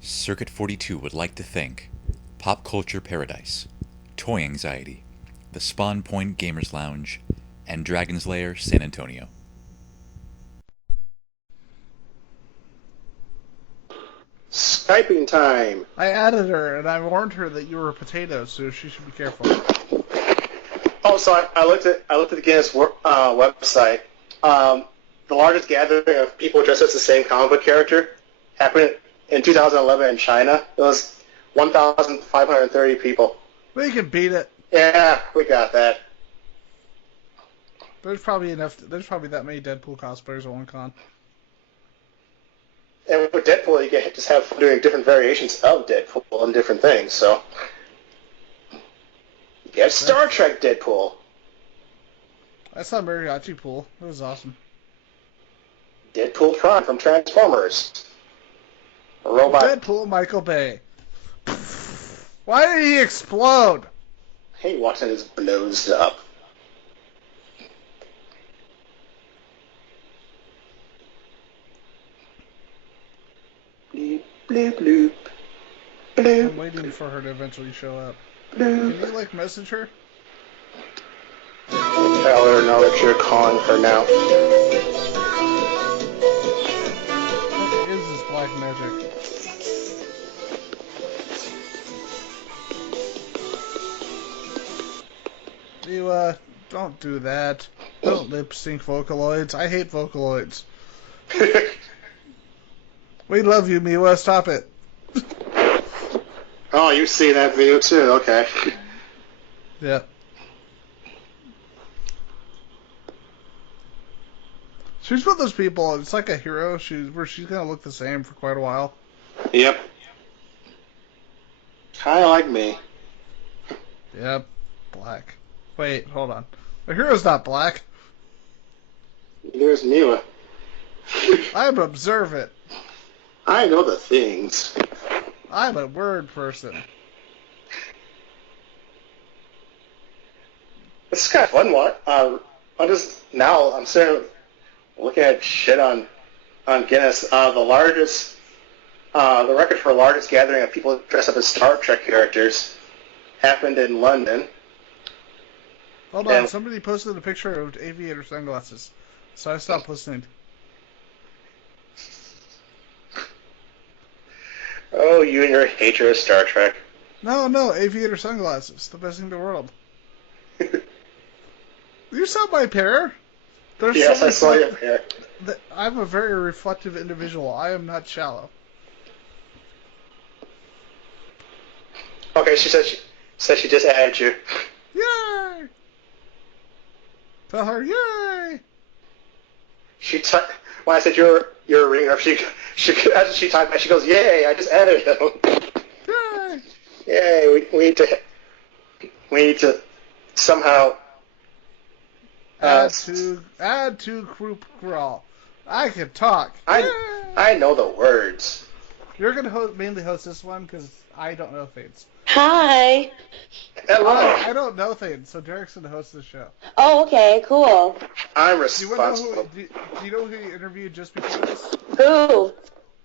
Circuit 42 would like to thank Pop Culture Paradise, Toy Anxiety, the Spawn Point Gamers Lounge, and Dragon's Lair San Antonio. Skyping time. I added her, and I warned her that you were a potato, so she should be careful. Oh, so I looked at the Guinness website. The largest gathering of people dressed as the same comic book character happened in 2011 in China. It was 1,530 people. We can beat it. Yeah, we got that. There's probably that many Deadpool cosplayers at one con. And with Deadpool, you can just have fun doing different variations of Deadpool and different things. So, you have Star Trek Deadpool. I saw Mariachi Pool. It was awesome. Deadpool Tron from Transformers. A robot. Deadpool Michael Bay. Why did he explode? He walks in and just blows up. Bloop, bloop, bloop. Bloop. I'm waiting for her to eventually show up. Bloop. Can you, message her? Tell her know that you're calling her now. What is this black magic? You, don't do that. Don't lip sync Vocaloids. I hate Vocaloids. We love you, Miwa. Stop it. Oh, you see that video too? Okay. Yeah. She's one of those people, it's like a hero, where she's gonna look the same for quite a while. Yep. Kinda like me. Yep. Black. Wait, hold on. A hero's not black. There's Miwa. I'm observant. I know the things. I'm a word person. This is kind of fun. I'm sitting looking at shit on Guinness. The record for largest gathering of people dressed up as Star Trek characters happened in London. Hold on, somebody posted a picture of aviator sunglasses, so I stopped listening. Oh, you and your hatred of Star Trek. No, aviator sunglasses, the best thing in the world. You saw my pair? Yes, I saw your pair. I'm a very reflective individual. I am not shallow. Okay, she said she just added you. Yay! Tell her, yay! When I said you're a ringer, she as she typed back, she goes, "Yay! I just added him." Yay! Yay! We need to somehow add to group crawl. I can talk. I know the words. You're gonna mainly host this one because I don't know things. Hi. Hello. I don't know things, so Derrick's gonna host the show. Oh, okay, cool. I'm responsible. Do you know who you interviewed just before this? Who?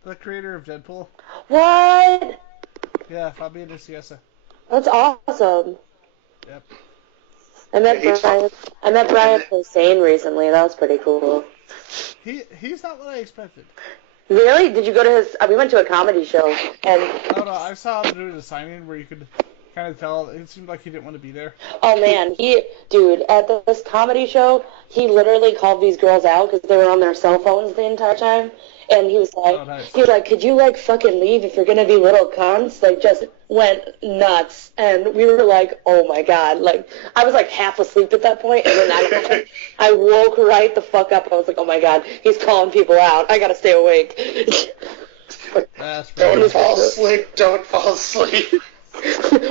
The creator of Deadpool. What? Yeah, Fabian Siesa. That's awesome. Yep. I met Brian Posehn recently. That was pretty cool. He's not what I expected. Really? Did you go to his? We went to a comedy show, and No, I saw him do the signing where you could kind of tell. It seemed like he didn't want to be there. oh man, at this comedy show, he literally called these girls out because they were on their cell phones the entire time, and he was like, nice. could you fucking leave if you're gonna be little cunts? Just went nuts, and we were like, oh my god, I was half asleep at that point, and then I woke right the fuck up. I was like, oh my god, he's calling people out. I gotta stay awake. Don't fall asleep. Don't fall asleep.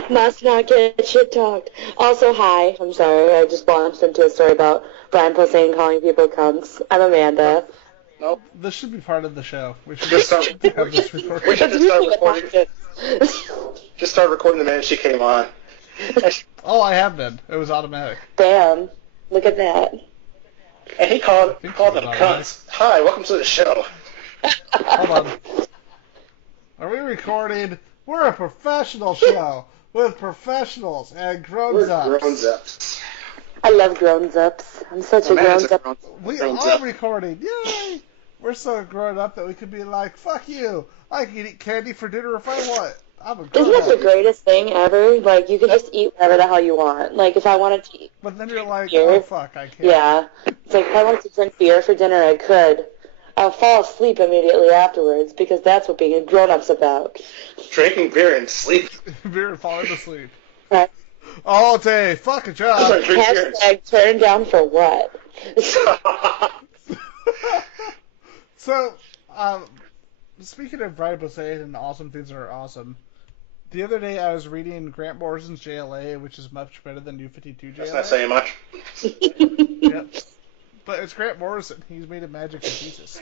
Must not get shit talked. Also, hi. I'm sorry. I just launched into a story about Brian Posehn calling people cunts. I'm Amanda. Nope. This should be part of the show. We should Just start. have this recorded. We should just start recording. Just start recording the minute she came on. Oh, I have been. It was automatic. Damn. Look at that. And he called them cunts. Hi, welcome to the show. Hold on. Are we recording. We're a professional show with professionals and grown-ups. We're grown-ups. I love grown-ups. I'm such a grown-up. We are recording. Yay! We're so grown up that we could be like, fuck you. I can eat candy for dinner if I want. I'm a grown-up. Isn't that the greatest thing ever? Like, you can just eat whatever the hell you want. Like, if I wanted to eat But then you're like, beer, oh, fuck, I can't. Yeah. It's like, if I wanted to drink beer for dinner, I could. I'll fall asleep immediately afterwards because that's what being a grown-up's about. Drinking beer and sleep. Beer and falling asleep. Right. All day. Fuck a job. Hashtag turn down for what? So, speaking of Brian Posehn and awesome things that are awesome, the other day I was reading Grant Morrison's JLA, which is much better than New 52 JLA. That's not saying much. Yep. But it's Grant Morrison. He's made a magic of Jesus.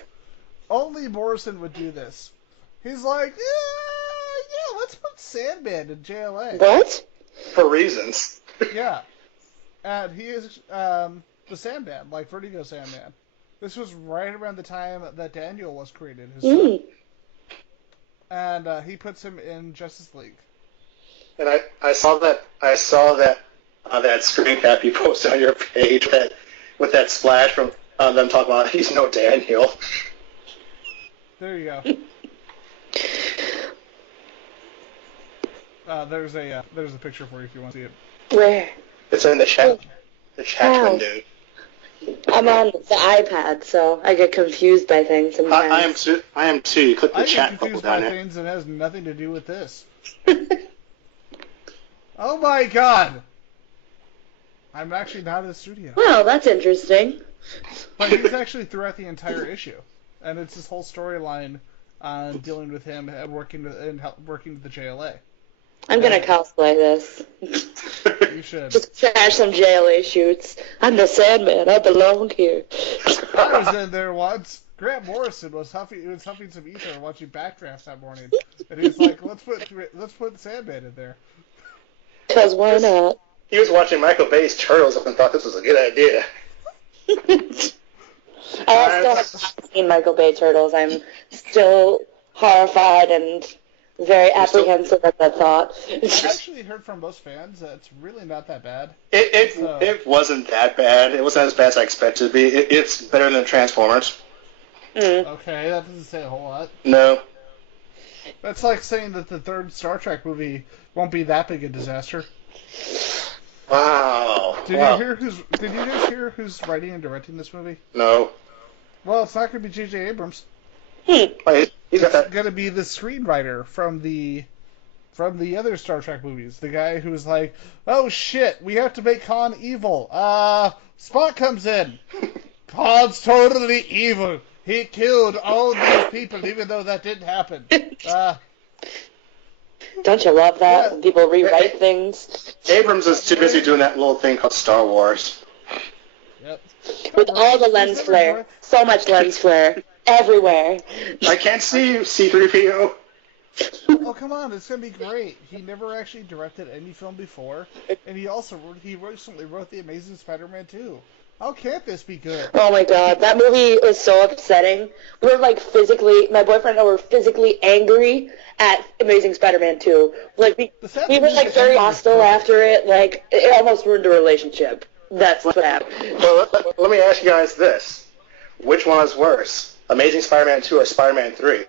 Only Morrison would do this. He's like, yeah, let's put Sandman in JLA. What? For reasons. Yeah. And he is the Sandman, like Vertigo Sandman. This was right around the time that Daniel was created. His son. And he puts him in Justice League. And I saw that that screen cap you posted on your page with that splash from them talking about he's no Daniel. There you go. There's a picture for you if you want to see it. Where? It's in the chat window. I'm on the iPad, so I get confused by things sometimes. I am too. You click the I chat get bubble confused down by there. things that has nothing to do with this. Oh my god! I'm actually not in the studio. Well, that's interesting. But he's actually throughout the entire issue, and it's this whole storyline dealing with him and working with the JLA. I'm gonna cosplay this. You should. Just crash some JLA shoots. I'm the Sandman. I belong here. I was in there once. Grant Morrison was huffing some ether watching Backdrafts that morning, and he was like, "Let's put Sandman in there." Cause why not? He was watching Michael Bay's Turtles and thought this was a good idea. I still have not seen Michael Bay Turtles. I'm still horrified and very apprehensive at that thought. I actually heard from most fans that it's really not that bad. It wasn't that bad. It wasn't as bad as I expected it to be. It's better than Transformers. Okay, that doesn't say a whole lot. No. That's like saying that the third Star Trek movie won't be that big a disaster. Wow. Did you guys hear who's writing and directing this movie? No. Well, it's not going to be J.J. Abrams. He's got that. It's going to be the screenwriter from the other Star Trek movies. The guy who's like, oh shit, we have to make Khan evil. Spock comes in. Khan's totally evil. He killed all these people, even though that didn't happen. Don't you love that? Yeah. When people rewrite things? Abrams is too busy doing that little thing called Star Wars. Yep. With all the lens flare. So much lens flare. Everywhere. I can't see you, C-3PO. Oh, come on, it's going to be great. He never actually directed any film before, and he recently wrote The Amazing Spider-Man 2. How can't this be good? Oh my god, that movie was so upsetting. My boyfriend and I were physically angry at Amazing Spider-Man 2. Like, we were like very hostile after it. Like, it almost ruined the relationship. That's what happened. Well, let me ask you guys this. Which one is worse? Amazing Spider-Man 2 or Spider-Man 3?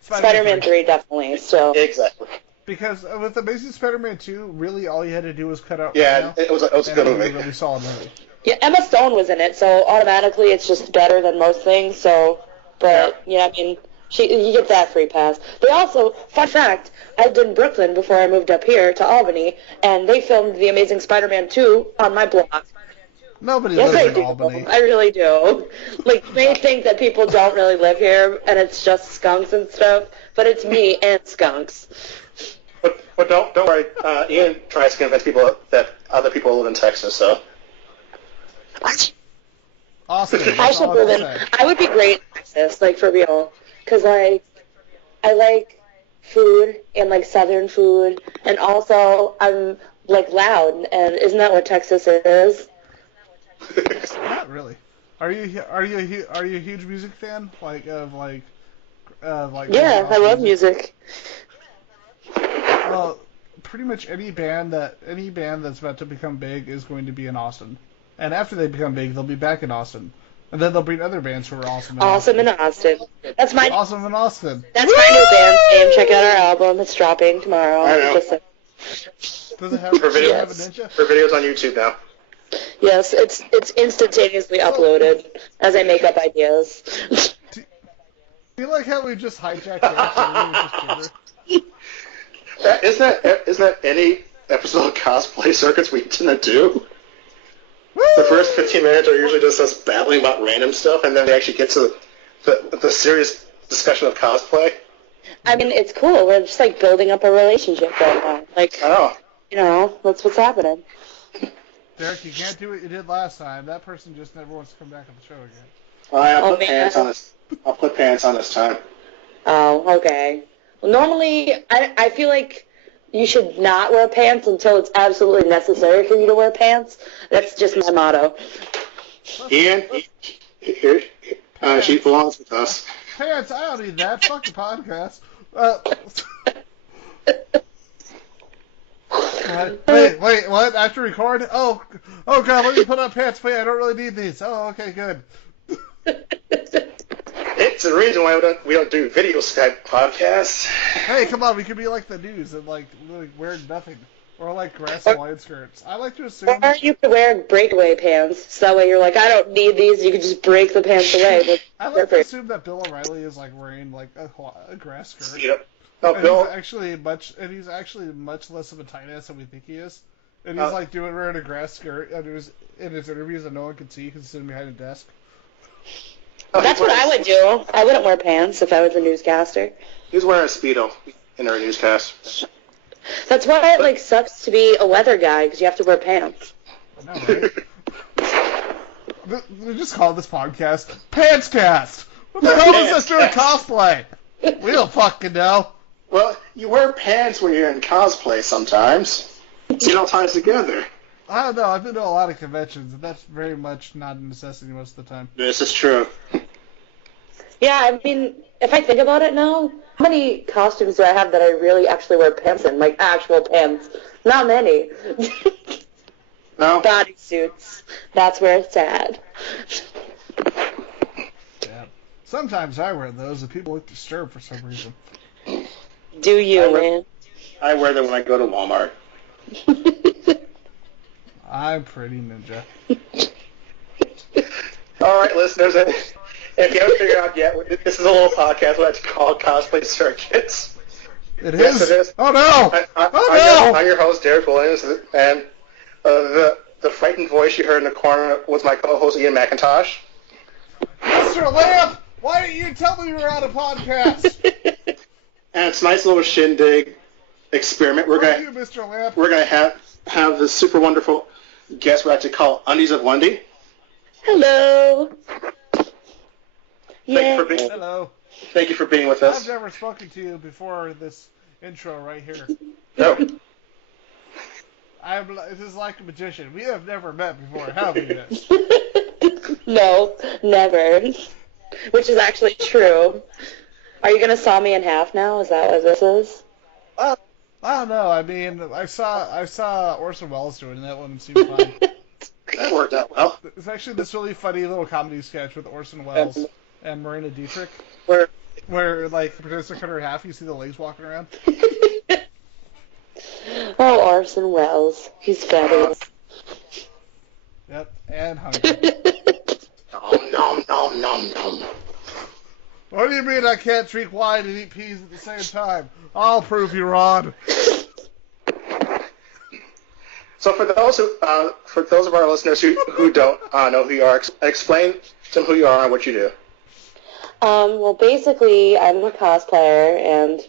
Spider-Man 3, definitely. So Exactly. Because with Amazing Spider-Man 2, really all you had to do was cut out. Yeah, it was a good movie. A really solid movie. yeah, Emma Stone was in it, so automatically it's just better than most things. So, but yeah, I mean, you get that free pass. They also, fun fact, I lived in Brooklyn before I moved up here to Albany, and they filmed The Amazing Spider-Man 2 on my block. Nobody Yes, I lives do. in Albany. I really do. Like, you may think that people don't really live here, and it's just skunks and stuff, but it's me and skunks. But don't worry. Ian tries to convince people that other people live in Texas, so. Awesome. I should live in. I would be great in Texas, like, for real. Because, like, I like food and, like, Southern food, and also I'm, like, loud, and isn't that what Texas is? Not really. Are you a huge music fan? Like Yeah, I love music. Well, pretty much any band that's about to become big is going to be in Austin. And after they become big, they'll be back in Austin. And then they'll bring other bands who are awesome in Awesome in Austin. That's my Awesome in Austin. That's my new band name. Check out our album. It's dropping tomorrow. I know. Does it have, For does it videos, have a ninja? for videos on YouTube now. Yes, it's instantaneously uploaded as I make up ideas. Do you like how we just hijacked the Isn't that any episode of Cosplay Circuits we tend to do? The first 15 minutes are usually just us babbling about random stuff, and then we actually get to the serious discussion of cosplay. I mean, it's cool. We're just like building up a relationship right now. Like, I know. you know, that's what's happening. Derrick, you can't do what you did last time. That person just never wants to come back on the show again. I'll Oh, put pants on this. I'll put pants on this time. Oh, okay. Well, normally, I feel like you should not wear pants until it's absolutely necessary for you to wear pants. That's just my motto. Ian, here, she belongs with us. Pants, I don't need that. Fuck the podcast. Wait, what? After record? Oh God, let me put on pants. Wait, I don't really need these. Oh, okay, good. It's the reason why we don't do video Skype podcasts. Hey, come on, we could be like the news and like wear nothing. Or like grass Hawaiian skirts. I like to assume... Or you could wear breakaway pants. So that way you're like, I don't need these. You can just break the pants away. I like to assume that Bill O'Reilly is like wearing like a grass skirt. Yep. No, And Bill. he's actually much less of a tight ass than we think he is. And he's like wearing a grass skirt in his interviews that no one can see because he's sitting behind a desk. That's what I would do. I wouldn't wear pants if I was a newscaster. He's wearing a Speedo in our newscast. That's why it like sucks to be a weather guy because you have to wear pants. I know, right? We just call this podcast Pantscast. What the hell is this doing cosplay? We don't fucking know. Well, you wear pants when you're in cosplay sometimes. It all ties together. I don't know. I've been to a lot of conventions, and that's very much not a necessity most of the time. This is true. Yeah, I mean, if I think about it now, how many costumes do I have that I really actually wear pants in? Like actual pants? Not many. No? Bodysuits. That's where it's at. Yeah. Sometimes I wear those, and people look disturbed for some reason. Do you, man? I wear them when I go to Walmart. I'm pretty ninja. All right, listeners, if you haven't figured out yet, this is a little podcast that's called Cosplay Circuits. It Yes, is? it is. Oh no! I'm your host, Derrick Williams, and the frightened voice you heard in the corner was my co-host, Ian McIntosh. Mr. Lamp! Why didn't you tell me you were on a podcast? And it's a nice little shindig experiment. We're Thank you, gonna Mr. Lamp. have this super wonderful guest we like to call UndiesofWondy. Hello. Yeah. Hello. Thank you for being with I've us. never spoken to you before this intro right here. No. This is like a magician. We have never met before, have we? Yet? No, never. Which is actually true. Are you gonna saw me in half now? Is that what this is? I don't know. I mean, I saw Orson Welles doing that one. It seemed fun. That worked out well. It's actually this really funny little comedy sketch with Orson Welles and Marina Dietrich, where like the producer cut her in half. You see the legs walking around. Oh, Orson Welles. He's fabulous. Yep, and hungry. Nom. What do you mean I can't drink wine and eat peas at the same time? I'll prove you wrong. So for those of our listeners who don't know who you are, explain to them who you are and what you do. Well, basically, I'm a cosplayer, and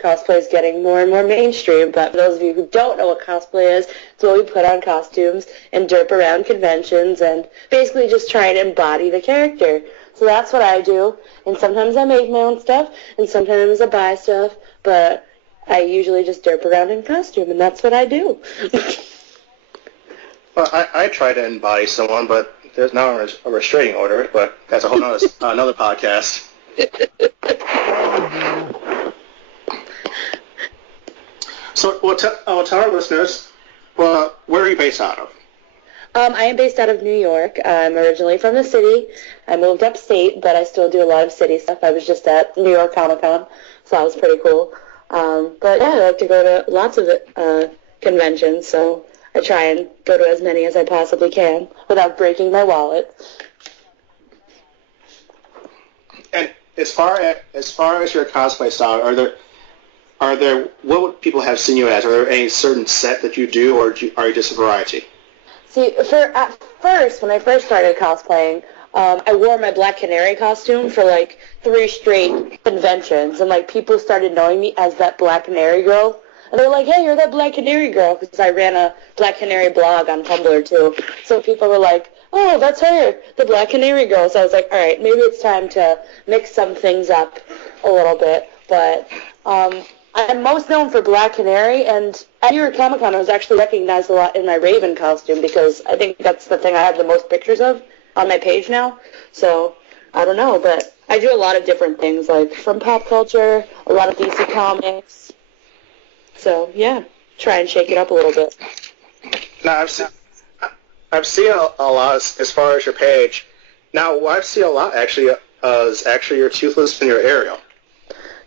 cosplay is getting more and more mainstream, but for those of you who don't know what cosplay is, it's where we put on costumes and derp around conventions and basically just try and embody the character. So that's what I do, and sometimes I make my own stuff, and sometimes I buy stuff, but I usually just derp around in costume, and that's what I do. Well, I try to embody someone, but there's now a restraining order, but that's a whole another podcast. So, tell our listeners, well, where are you based out of? I am based out of New York. I'm originally from the city. I moved upstate, but I still do a lot of city stuff. I was just at New York Comic Con, so that was pretty cool. But yeah, I like to go to lots of conventions, so I try and go to as many as I possibly can without breaking my wallet. And as far as your cosplay style, are there what would people have seen you as? Are there any certain set that you do, or are you just a variety? See, at first, when I first started cosplaying, I wore my Black Canary costume for like 3 straight conventions, and like people started knowing me as that Black Canary girl. And they were like, hey, you're that Black Canary girl, because I ran a Black Canary blog on Tumblr too. So people were like, oh, that's her, the Black Canary girl. So I was like, all right, maybe it's time to mix some things up a little bit. But I'm most known for Black Canary, and at New York Comic Con I was actually recognized a lot in my Raven costume, because I think that's the thing I have the most pictures of on my page now. So I don't know, but I do a lot of different things, like from pop culture, a lot of DC Comics. So yeah, try and shake it up a little bit. Now I've seen a lot as far as your page. Now what I've seen a lot actually is actually your Toothless and your Ariel.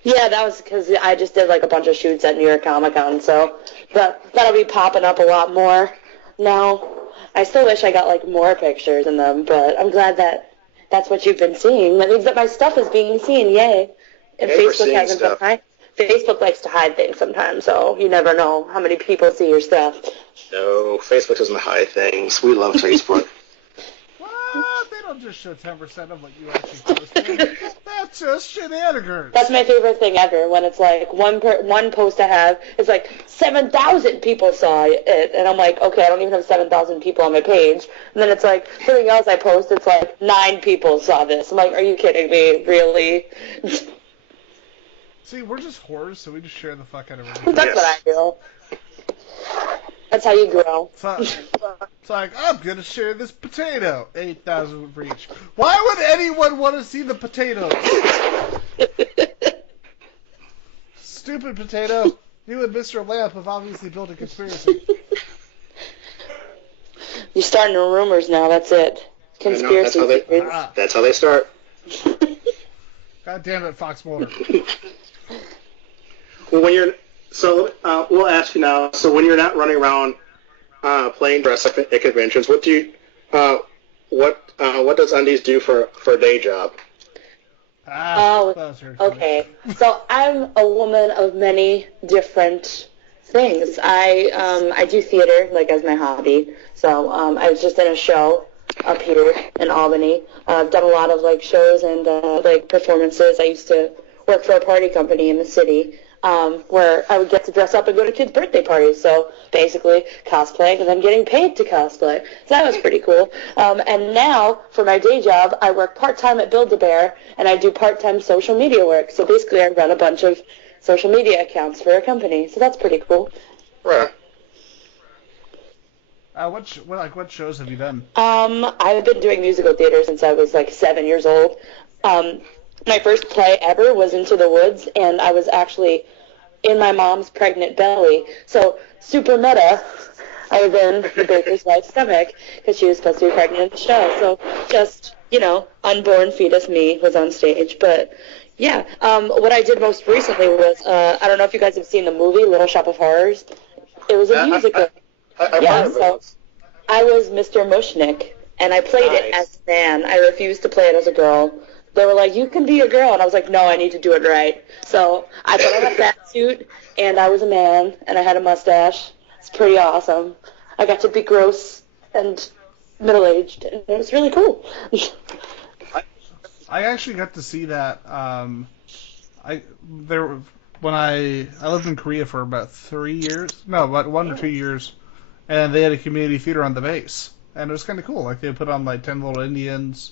Yeah, that was because I just did like a bunch of shoots at New York Comic Con, so that'll be popping up a lot more now. I still wish I got like more pictures in them, but I'm glad that that's what you've been seeing. That means that my stuff is being seen, yay. And Hey, we're Facebook seeing hasn't been stuff. hiding. Facebook likes to hide things sometimes, so you never know how many people see your stuff. No, Facebook doesn't hide things. We love Facebook. What? They don't just show 10% of what you actually posted. That's just shenanigans. That's my favorite thing ever, when it's like one post I have is like 7,000 people saw it, and I'm like, okay, I don't even have 7,000 people on my page. And then it's like something else I post, it's like 9 people saw this. I'm like, are you kidding me? Really? See, we're just whores, so we just share the fuck out of everything. That's what I feel. That's how you grow. So, it's like, I'm going to share this potato. 8,000 for each. Why would anyone want to see the potatoes? Stupid potato. You and Mr. Lamp have obviously built a conspiracy. You're starting the rumors now, that's it. Conspiracy theories. That's how they start. God damn it, Fox Mulder. Well, we'll ask you now. So when you're not running around playing dress up at conventions, what does Undies do for a day job? Okay. So I'm a woman of many different things. I do theater, like, as my hobby. So I was just in a show up here in Albany. I've done a lot of, like, shows and, like, performances. I used to work for a party company in the city, where I would get to dress up and go to kids' birthday parties. So basically cosplaying and then getting paid to cosplay. So that was pretty cool. And now for my day job, I work part-time at Build-A-Bear, and I do part-time social media work. So basically I run a bunch of social media accounts for a company. So that's pretty cool. Right. What shows have you done? I've been doing musical theater since I was like 7 years old. My first play ever was Into the Woods, and I was actually in my mom's pregnant belly. So super meta. I was in the baker's wife's stomach because she was supposed to be pregnant in the show. So just, unborn fetus me was on stage. But yeah, what I did most recently was, I don't know if you guys have seen the movie Little Shop of Horrors. It was a musical. So I was Mr. Mushnick, and I played it as a man. I refused to play it as a girl. They were like, you can be a girl. And I was like, no, I need to do it right. So I put on a fat suit, and I was a man, and I had a mustache. It's pretty awesome. I got to be gross and middle-aged, and it was really cool. I actually got to see that. When I lived in Korea for about 3 years. No, about 1 or 2 years. And they had a community theater on the base. And it was kind of cool. Like, they put on, like, 10 Little Indians.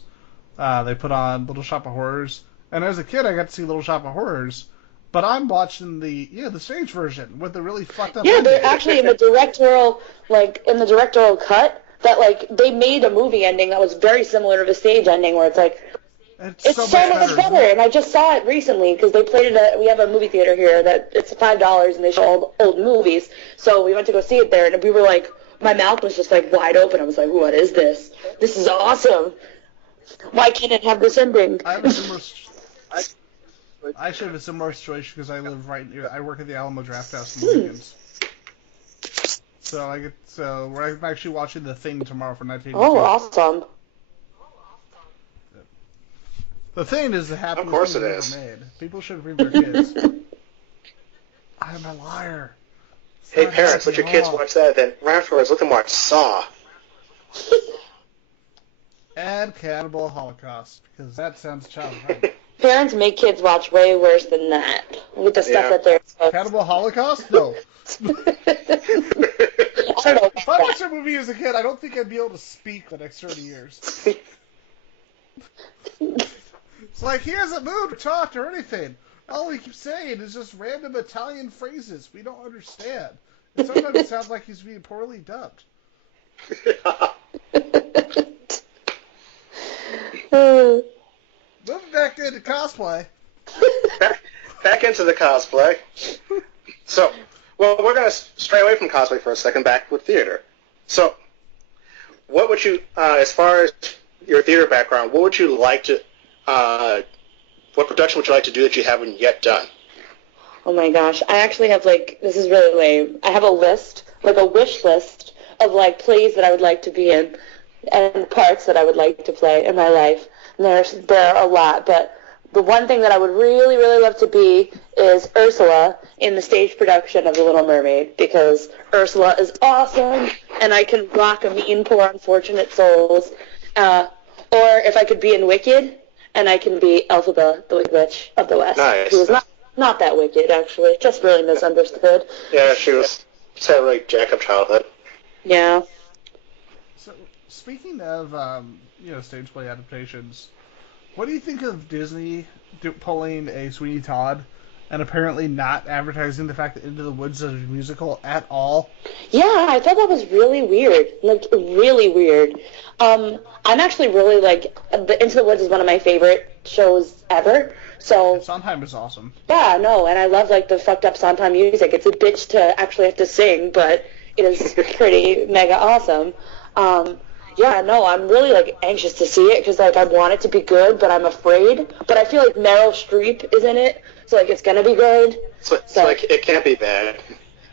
They put on Little Shop of Horrors. And as a kid, I got to see Little Shop of Horrors. But I'm watching the stage version with the really fucked up. Yeah, they're actually in the directorial cut that, like, they made a movie ending that was very similar to the stage ending, where it's like, It's so much better, and I just saw it recently because they played it at, we have a movie theater here that it's $5 and they show old movies, so we went to go see it there, and we were like, my mouth was just like wide open. I was like, what is this? This is awesome. Why can't it have this ending? I have a similar... I actually have a similar situation because I live right near... I work at the Alamo Draft House in Williams. So I'm actually watching The Thing tomorrow for 1982. Oh, awesome. The Thing is the happiest Of course thing it ever is. made. People should read their kids. I'm a liar. It's Hey, not parents, let happy your at kids all. watch that, then right afterwards, let them watch Saw. And Cannibal Holocaust, because that sounds childlike. Parents make kids watch way worse than that with the stuff Yeah. that they're exposed to. Cannibal Holocaust? No. I don't know. If I watched a movie as a kid, I don't think I'd be able to speak the next 30 years. It's like, he hasn't moved or talked or anything. All he keeps saying is just random Italian phrases we don't understand. And sometimes it sounds like he's being poorly dubbed. Moving back into cosplay. Back into the cosplay. So, well, we're going to stray away from cosplay for a second, back with theater. So, what would you, as far as your theater background, what would you like to, what production would you like to do that you haven't yet done? Oh my gosh, I actually have this is really lame. I have a list, like a wish list of plays that I would like to be in and parts that I would like to play in my life. And there are a lot, but the one thing that I would really, really love to be is Ursula in the stage production of The Little Mermaid, because Ursula is awesome, and I can rock a mean, poor, unfortunate souls. Or if I could be in Wicked, and I can be Elphaba, the Wicked Witch of the West, Nice. who is not that wicked, actually, just really misunderstood. Yeah, she had a really jack-up childhood. Yeah. So, speaking of, stage play adaptations, what do you think of Disney pulling a Sweeney Todd and apparently not advertising the fact that Into the Woods is a musical at all? Yeah, I thought that was really weird. Really weird. I'm actually really, Into the Woods is one of my favorite shows ever. So, Sondheim is awesome. yeah, no, and I love, the fucked up Sondheim music. It's a bitch to actually have to sing, but it is pretty mega awesome. Yeah, no, I'm really, anxious to see it, because, I want it to be good, but I'm afraid. But I feel like Meryl Streep is in it, so, it's gonna be good. So it can't be bad.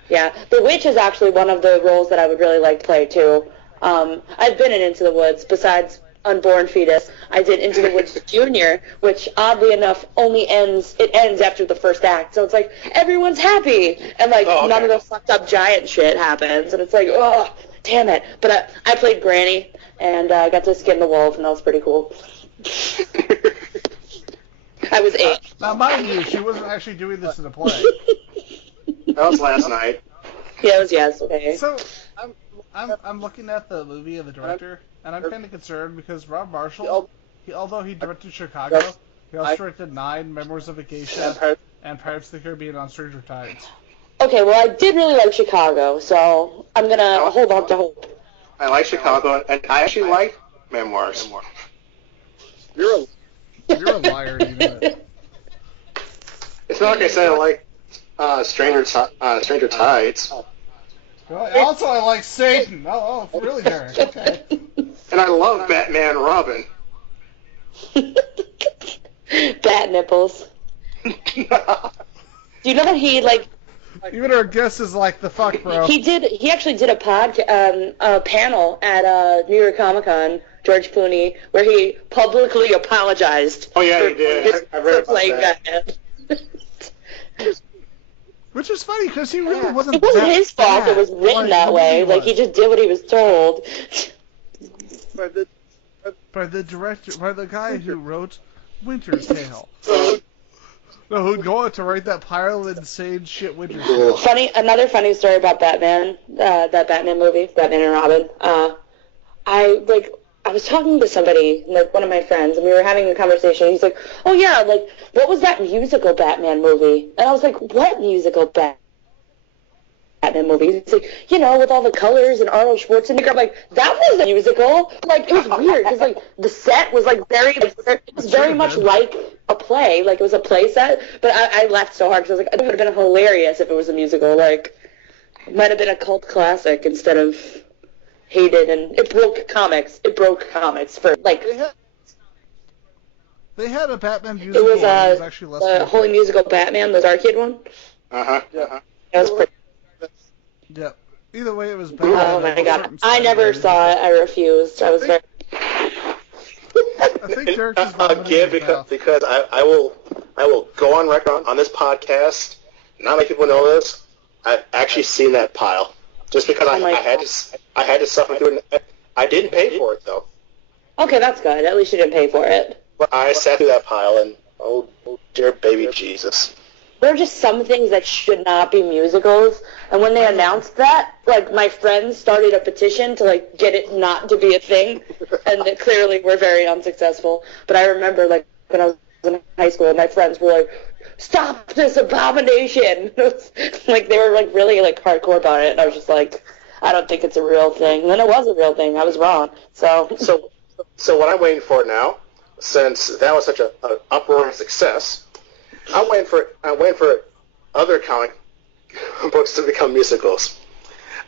Yeah, The Witch is actually one of the roles that I would really like to play, too. I've been in Into the Woods, besides Unborn Fetus. I did Into the Woods Junior, which, oddly enough, ends after the first act. So it's everyone's happy, and, none of the fucked up giant shit happens, and it's oh, damn it. But I played Granny, and I got to skin the wolf, and that was pretty cool. I was 8. Now, mind you, she wasn't actually doing this in a play. That was last night. Yeah, it was okay. So, I'm looking at the movie of the director, and I'm kind of concerned because Rob Marshall, although he directed Chicago, he also directed 9, Memoirs of a Geisha, and Pirates of the Caribbean on Stranger Tides. Okay, well, I did really like Chicago, so I'm gonna hold on to hope. I like Chicago, and I actually like Memoirs. You're a liar, you know it. It's not like I said I like Stranger Tides. Well, also, I like Satan. Oh, really, Derek? Okay. And I love Batman Robin. Bat nipples. Do you know that he Even our guess is like the fuck, bro. He actually did a panel at New York Comic Con, George Clooney, where he publicly apologized. Oh yeah, he did. I read for about playing that. Batman. Which is funny because he really wasn't. It wasn't that his fault. bad. It was written that the way. movie He was. just did what he was told. By the director, by the guy who wrote Winter's Tale. No, who'd go on to write that pile of insane shit Winter's Tale. Another funny story about Batman, that Batman movie, Batman and Robin. I was talking to somebody, one of my friends, and we were having a conversation. He's like, "Oh yeah, what was that musical Batman movie?" And I was like, "What musical Batman?" Batman movie. It's like, with all the colors and Arnold Schwarzenegger. I'm like, that was a musical. Like, it was weird because like the set was like it was very much like a play. Like it was a play set. But I laughed so hard because I was like, it would have been hilarious if it was a musical. Like, it might have been a cult classic instead of hated, and it broke comics. It broke comics for like. They had a Batman musical. It was, actually less the Holy Musical Batman, the arcade one. Yeah. That was pretty. Yeah. Either way, it was Batman. Oh my god! I never saw it. I refused. I was very. I think Derek is again because I will go on record on this podcast. Not many people know this. I've actually seen that pile. Just because I had to suffer through it. I didn't pay for it though. Okay, that's good. At least you didn't pay for it. But I sat through that pile and oh dear baby Jesus. There are just some things that should not be musicals, and when they announced that, like, my friends started a petition to, like, get it not to be a thing, and they clearly were very unsuccessful. But I remember, like, when I was in high school, my friends were like, stop this abomination! Like, they were, like, really, like, hardcore about it, and I was just like, I don't think it's a real thing. And then it was a real thing. I was wrong. So what I'm waiting for now, since that was such an uproarious success, I'm waiting for other comic books to become musicals.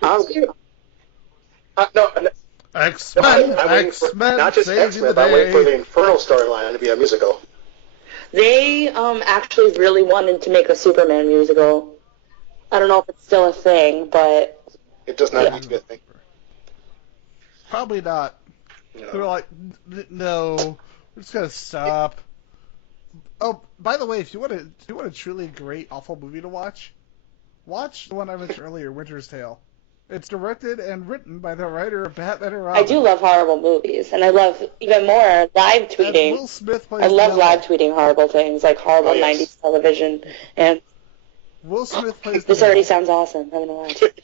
X-Men, not just X-Men, but I'm waiting for the Infernal storyline to be a musical. they actually really wanted to make a Superman musical. I don't know if it's still a thing, but It does not need to be a thing. Probably not. They're like, no, we're just gonna stop. Oh, by the way, if you want a truly great, awful movie to watch the one I mentioned earlier, Winter's Tale. It's directed and written by the writer of Batman and Robin. I do love horrible movies, and I love even more live tweeting. Will Smith plays I love the live tweeting horrible things, like horrible yes. 90s television, and Will Smith plays this the already sounds awesome. I'm gonna watch it.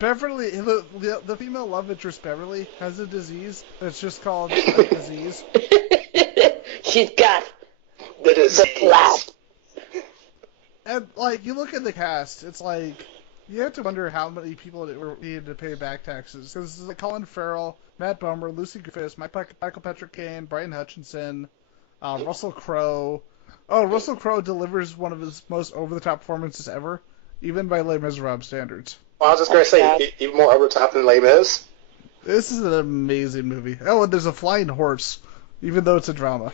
Beverly, the female love interest Beverly has a disease that's just called a disease. She's got The the disease. clap. And, like, you look at the cast, it's like, you have to wonder how many people needed to pay back taxes. Because this is like Colin Farrell, Matt Bomer, Lucy Griffiths, Michael Patrick Kane, Brian Hutchinson, Russell Crowe. Oh, Russell Crowe delivers one of his most over-the-top performances ever, even by Les Miserables standards. Well, I was just going to say, even more over the top than Les Mis. This is an amazing movie. Oh, and there's a flying horse, even though it's a drama.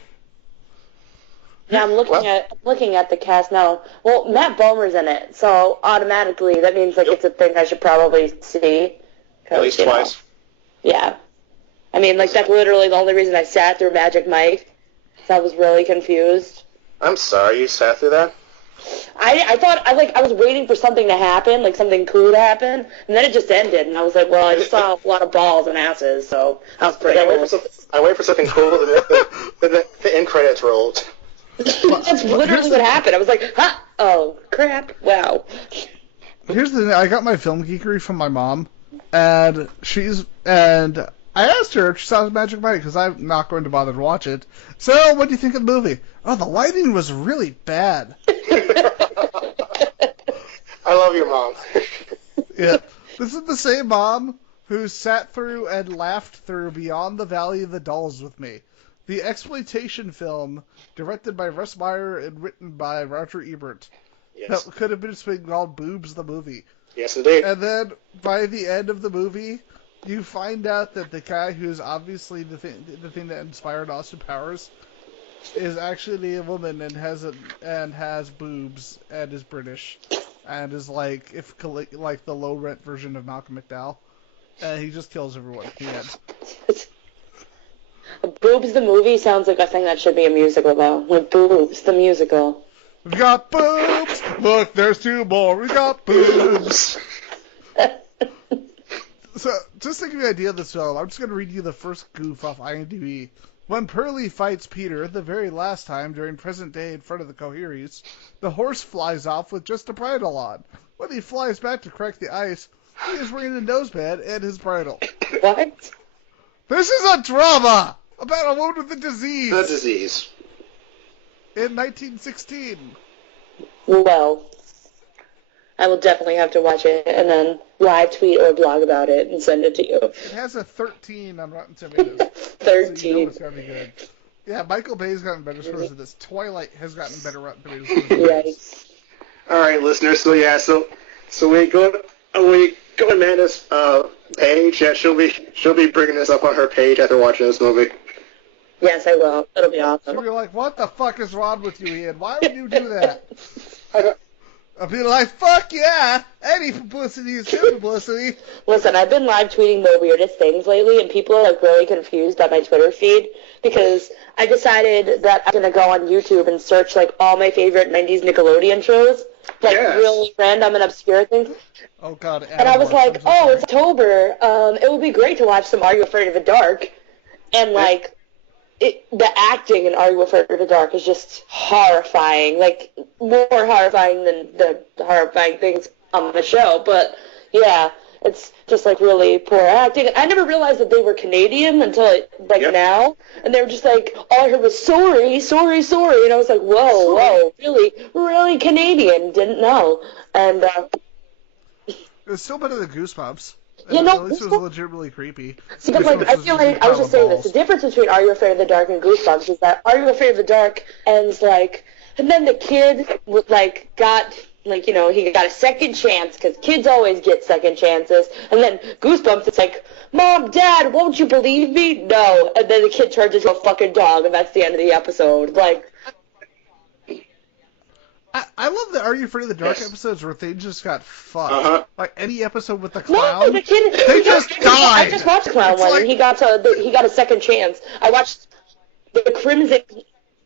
Yeah, I'm looking at the cast now. Well, Matt Bomer's in it, so automatically that means like it's a thing I should probably see. At least twice. Yeah. I mean, like that's literally the only reason I sat through Magic Mike. So I was really confused. I'm sorry you sat through that. I thought I was waiting for something to happen, like something cool to happen, and then it just ended, and I was like, well, I just saw a lot of balls and asses, so I was pretty. I wait for something cool, then the end credits rolled. That's literally what happened. I was like, huh? Oh, crap. Wow. Here's the thing. I got my film geekery from my mom, and I asked her if she saw Magic Mike, because I'm not going to bother to watch it. So, what do you think of the movie? Oh, the lighting was really bad. I love your mom. Yeah. This is the same mom who sat through and laughed through Beyond the Valley of the Dolls with me. The exploitation film directed by Russ Meyer and written by Roger Ebert. Yes. That could have been called Boobs the Movie. Yes, indeed. And then, by the end of the movie, you find out that the guy who's obviously the thing that inspired Austin Powers is actually a woman and has boobs and is British and is like the low rent version of Malcolm McDowell, and he just kills everyone at the end. Boobs the movie sounds like a thing that should be a musical though. Like Boobs the musical. We got boobs. Look, there's two more. We got boobs. So, just to give you an idea of this film, I'm just going to read you the first goof off IMDb. When Pearlie fights Peter the very last time during present day in front of the Coheries, the horse flies off with just a bridle on. When he flies back to crack the ice, he is wearing a noseband and his bridle. What? This is a drama about a woman with a disease. The disease. In 1916. Well. I will definitely have to watch it and then live tweet or blog about it and send it to you. It has a 13 on Rotten Tomatoes. 13. So you know it's gotta be good. Yeah, Michael Bay's gotten better scores than this. Twilight has gotten better Rotten Tomatoes scores than this. All right, listeners. So we go to Amanda's page. Yeah, she'll be bringing this up on her page after watching this movie. Yes, I will. It'll be awesome. So you're like, what the fuck is wrong with you, Ian? Why would you do that? I'll be like, fuck yeah! Any publicity is good publicity. Listen, I've been live tweeting the weirdest things lately, and people are like really confused by my Twitter feed because I decided that I'm gonna go on YouTube and search like all my favorite '90s Nickelodeon shows, like really random and obscure things. Oh god! And I was like, oh, it's October. It would be great to watch some Are You Afraid of the Dark? And like. The acting in Are You Afraid of the Dark is just horrifying, like more horrifying than the horrifying things on the show. But yeah, it's just like really poor acting. I never realized that they were Canadian until now, and they were just like, all I heard was sorry, sorry, sorry, and I was like, whoa, really, really Canadian? Didn't know. And it was still better than Goosebumps. You know, at least it was legitimately creepy. See, but like, I feel like I was just saying this. The difference between Are You Afraid of the Dark and Goosebumps is that Are You Afraid of the Dark ends like, and then the kid got he got a second chance because kids always get second chances. And then Goosebumps, it's like, Mom, Dad, won't you believe me? No. And then the kid turns into a fucking dog, and that's the end of the episode. Like. I love the Are You Afraid of the Dark episodes where they just got fucked. Like any episode with the clown, no, the kid, they just died. I just watched the clown one, and he got a second chance. I watched the Crimson.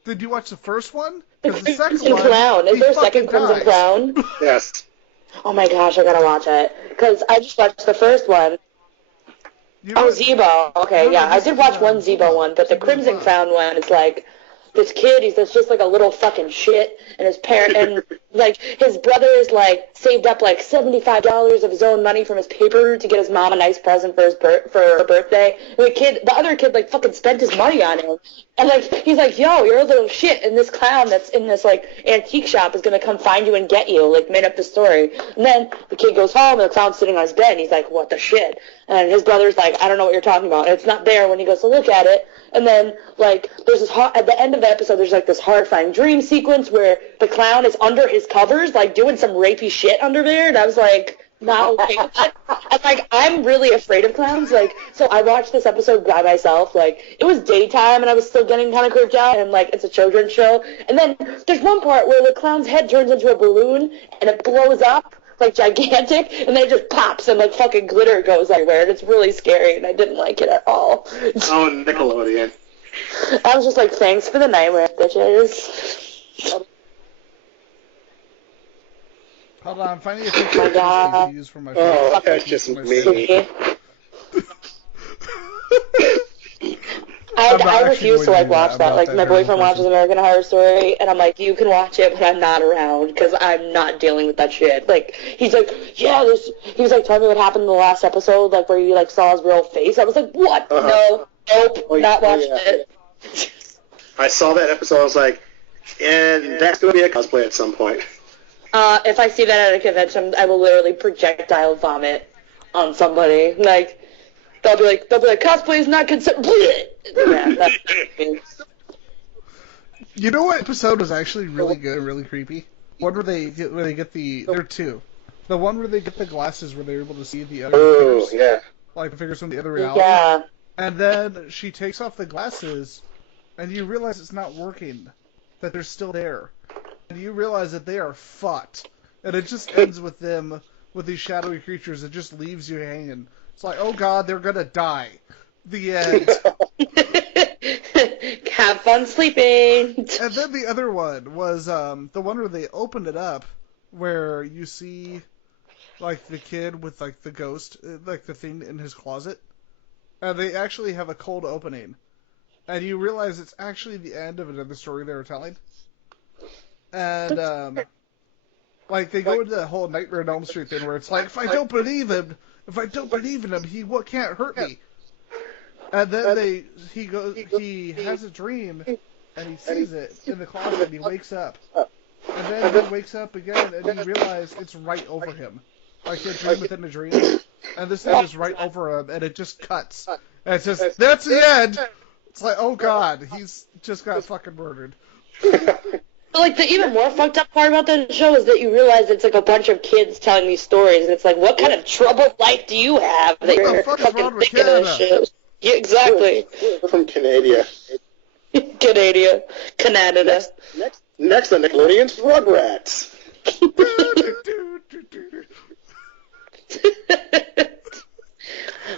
Did you watch the first one? The the Crimson Clown. Is there a second Crimson Clown? Yes. Oh my gosh, I gotta watch it because I just watched the first one. Zebo. Okay, yeah, I did watch one Zebo one, but the Crimson Clown one is like. This kid, he's just like a little fucking shit, and his parent, and like his brothers like saved up like $75 of his own money from his paper route to get his mom a nice present for her birthday. And the other kid like fucking spent his money on him, and like he's like, yo, you're a little shit, and this clown that's in this like antique shop is gonna come find you and get you, like made up the story. And then the kid goes home, and the clown's sitting on his bed, and he's like, what the shit? And his brother's like, I don't know what you're talking about, and it's not there when he goes to look at it. And then, like, there's this at the end of the episode, there's, like, this horrifying dream sequence where the clown is under his covers, like, doing some rapey shit under there, and I was, like, not okay with that. And, like, I'm really afraid of clowns, like, so I watched this episode by myself, like, it was daytime, and I was still getting kind of creeped out, and, like, it's a children's show. And then there's one part where the clown's head turns into a balloon, and it blows up. Like gigantic, and then it just pops and like fucking glitter goes everywhere, and it's really scary, and I didn't like it at all. Oh, Nickelodeon. I was just like, thanks for the nightmare, bitches. Hold on, I'm finding a picture to use for my phone. Oh, that's just me. I refuse to like watch that. Like my boyfriend watches American Horror Story, and I'm like, you can watch it, but I'm not around because I'm not dealing with that shit. Like he's like, yeah, he was like telling me what happened in the last episode, like where you like saw his real face. I was like, what? No, nope, not watching it. I saw that episode. I was like, and that's gonna be a cosplay at some point. If I see that at a convention, I will literally projectile vomit on somebody. Like. They'll be like, cosplay is not considered. Yeah, you know what episode was actually really good and really creepy? One where they get there are two. The one where they get the glasses where they're able to see the other figures. Yeah. Like the figures from the other reality. Yeah. And then she takes off the glasses, and you realize it's not working. That they're still there. And you realize that they are fucked. And it just ends with them, with these shadowy creatures. It just leaves you hanging. It's like, oh god, they're gonna die. The end. Have fun sleeping. And then the other one was the one where they opened it up, where you see, like, the kid with, like, the ghost, like, the thing in his closet. And they actually have a cold opening. And you realize it's actually the end of another story they were telling. And, like, they go into the whole Nightmare on Elm Street thing where it's like, if I don't believe in him, he can't hurt me. And then he has a dream, and he sees it in the closet, and he wakes up. and then he wakes up again, and you realize it's right over him. Like a dream within a dream. And this thing is right over him, and it just cuts. And it says, that's the end! It's like, oh god, he's just got fucking murdered. Like, the even more fucked up part about the show is that you realize it's like a bunch of kids telling these stories, and it's like, what kind of troubled life do you have that you're fucking thinking of this shit? Yeah, exactly. We're from Canada. Canada. Next on Nickelodeon's Rugrats.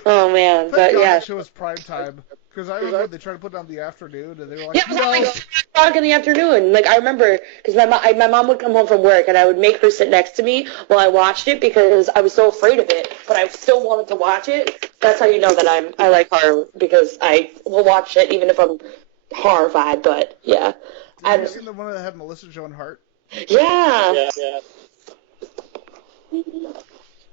Oh man, but yeah. That show was prime time. Because I remember they tried to put it on the afternoon, and they were like, yeah, it was like 3 o'clock in the afternoon. Like, I remember, because my mom would come home from work, and I would make her sit next to me while I watched it, because I was so afraid of it, but I still wanted to watch it. That's how you know that I like horror, because I will watch it even if I'm horrified, but yeah. Have you seen the one that had Melissa Joan Hart? Yeah.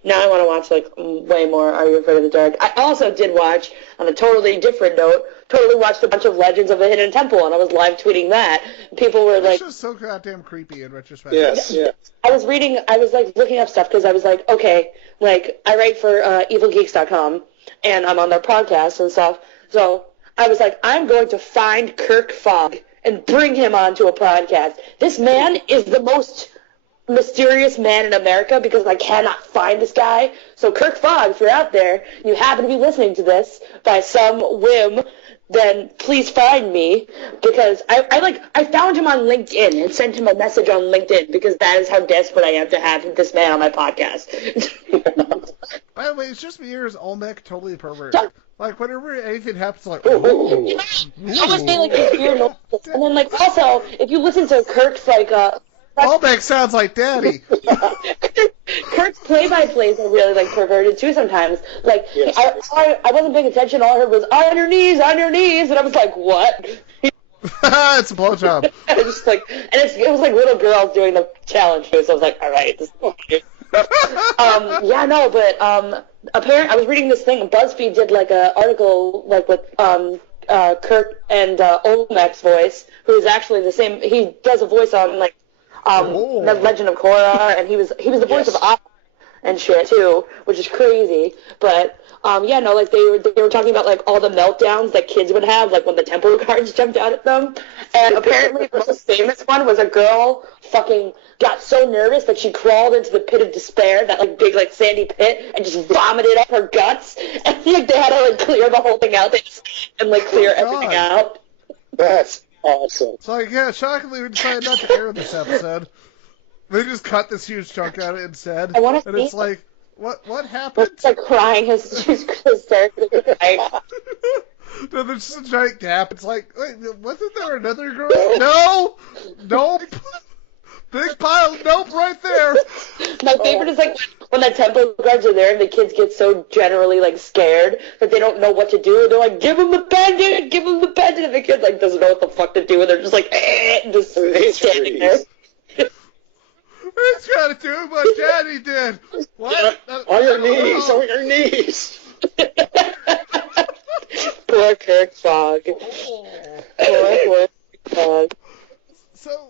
Now I want to watch, like, way more Are You Afraid of the Dark? I also did watch, on a totally different note, watched a bunch of Legends of the Hidden Temple, and I was live tweeting that. People were like... It's just so goddamn creepy in retrospect. Yes, yeah. I was like, looking up stuff, because I was like, okay, like, I write for evilgeeks.com, and I'm on their podcast and stuff, so I was like, I'm going to find Kirk Fogg and bring him onto a podcast. This man is the most mysterious man in America, because I cannot find this guy. So Kirk Fogg, if you're out there, you happen to be listening to this by some whim, then please find me, because I found him on LinkedIn and sent him a message on LinkedIn, because that is how desperate I am to have this man on my podcast. By the way, it's just me or is Olmec totally a pervert? Like, whenever anything happens, like, ooh. I was saying, like, this weird noises. And then, like, also, if you listen to Kirk's, like, Olmec sounds like Daddy. Kirk's play-by-plays are really, like, perverted, too, sometimes. Like, yes. I wasn't paying attention. All I heard was, on your knees, and I was like, what? It's a blowjob. I was just like, and it was, like, little girls doing the challenge, too, so I was like, all right, this is okay. Yeah, no, but, apparently, I was reading this thing, BuzzFeed did, like, an article, like, with, Kirk and, Olmec's voice, who is actually the same, he does a voice on, like, the Legend of Korra, and he was the voice of Appa and shit too, which is crazy. But yeah, no, like they were talking about like all the meltdowns that kids would have, like when the temple guards jumped out at them. And apparently the most famous one was a girl fucking got so nervous that she crawled into the pit of despair, that like big like sandy pit, and just vomited up her guts. And like they had to like clear the whole thing out and like clear everything out. That's awesome. So, like, yeah, shockingly, we decided not to air this episode. They just cut this huge chunk out of it instead. And it's like, what happened? It's like crying. She's hysterically crying. No, there's just a giant gap. It's like, wait, wasn't there another girl? No! Nope! Big pile, nope, right there! My favorite is like when the temple guards are there and the kids get so generally like scared that they don't know what to do. They're like, give him the pendant, and the kid like doesn't know what the fuck to do, and they're just like, just standing there. He's got to do what Daddy did. What? On your knees, on your knees. Poor Kirk Fogg. Poor Fogg. So,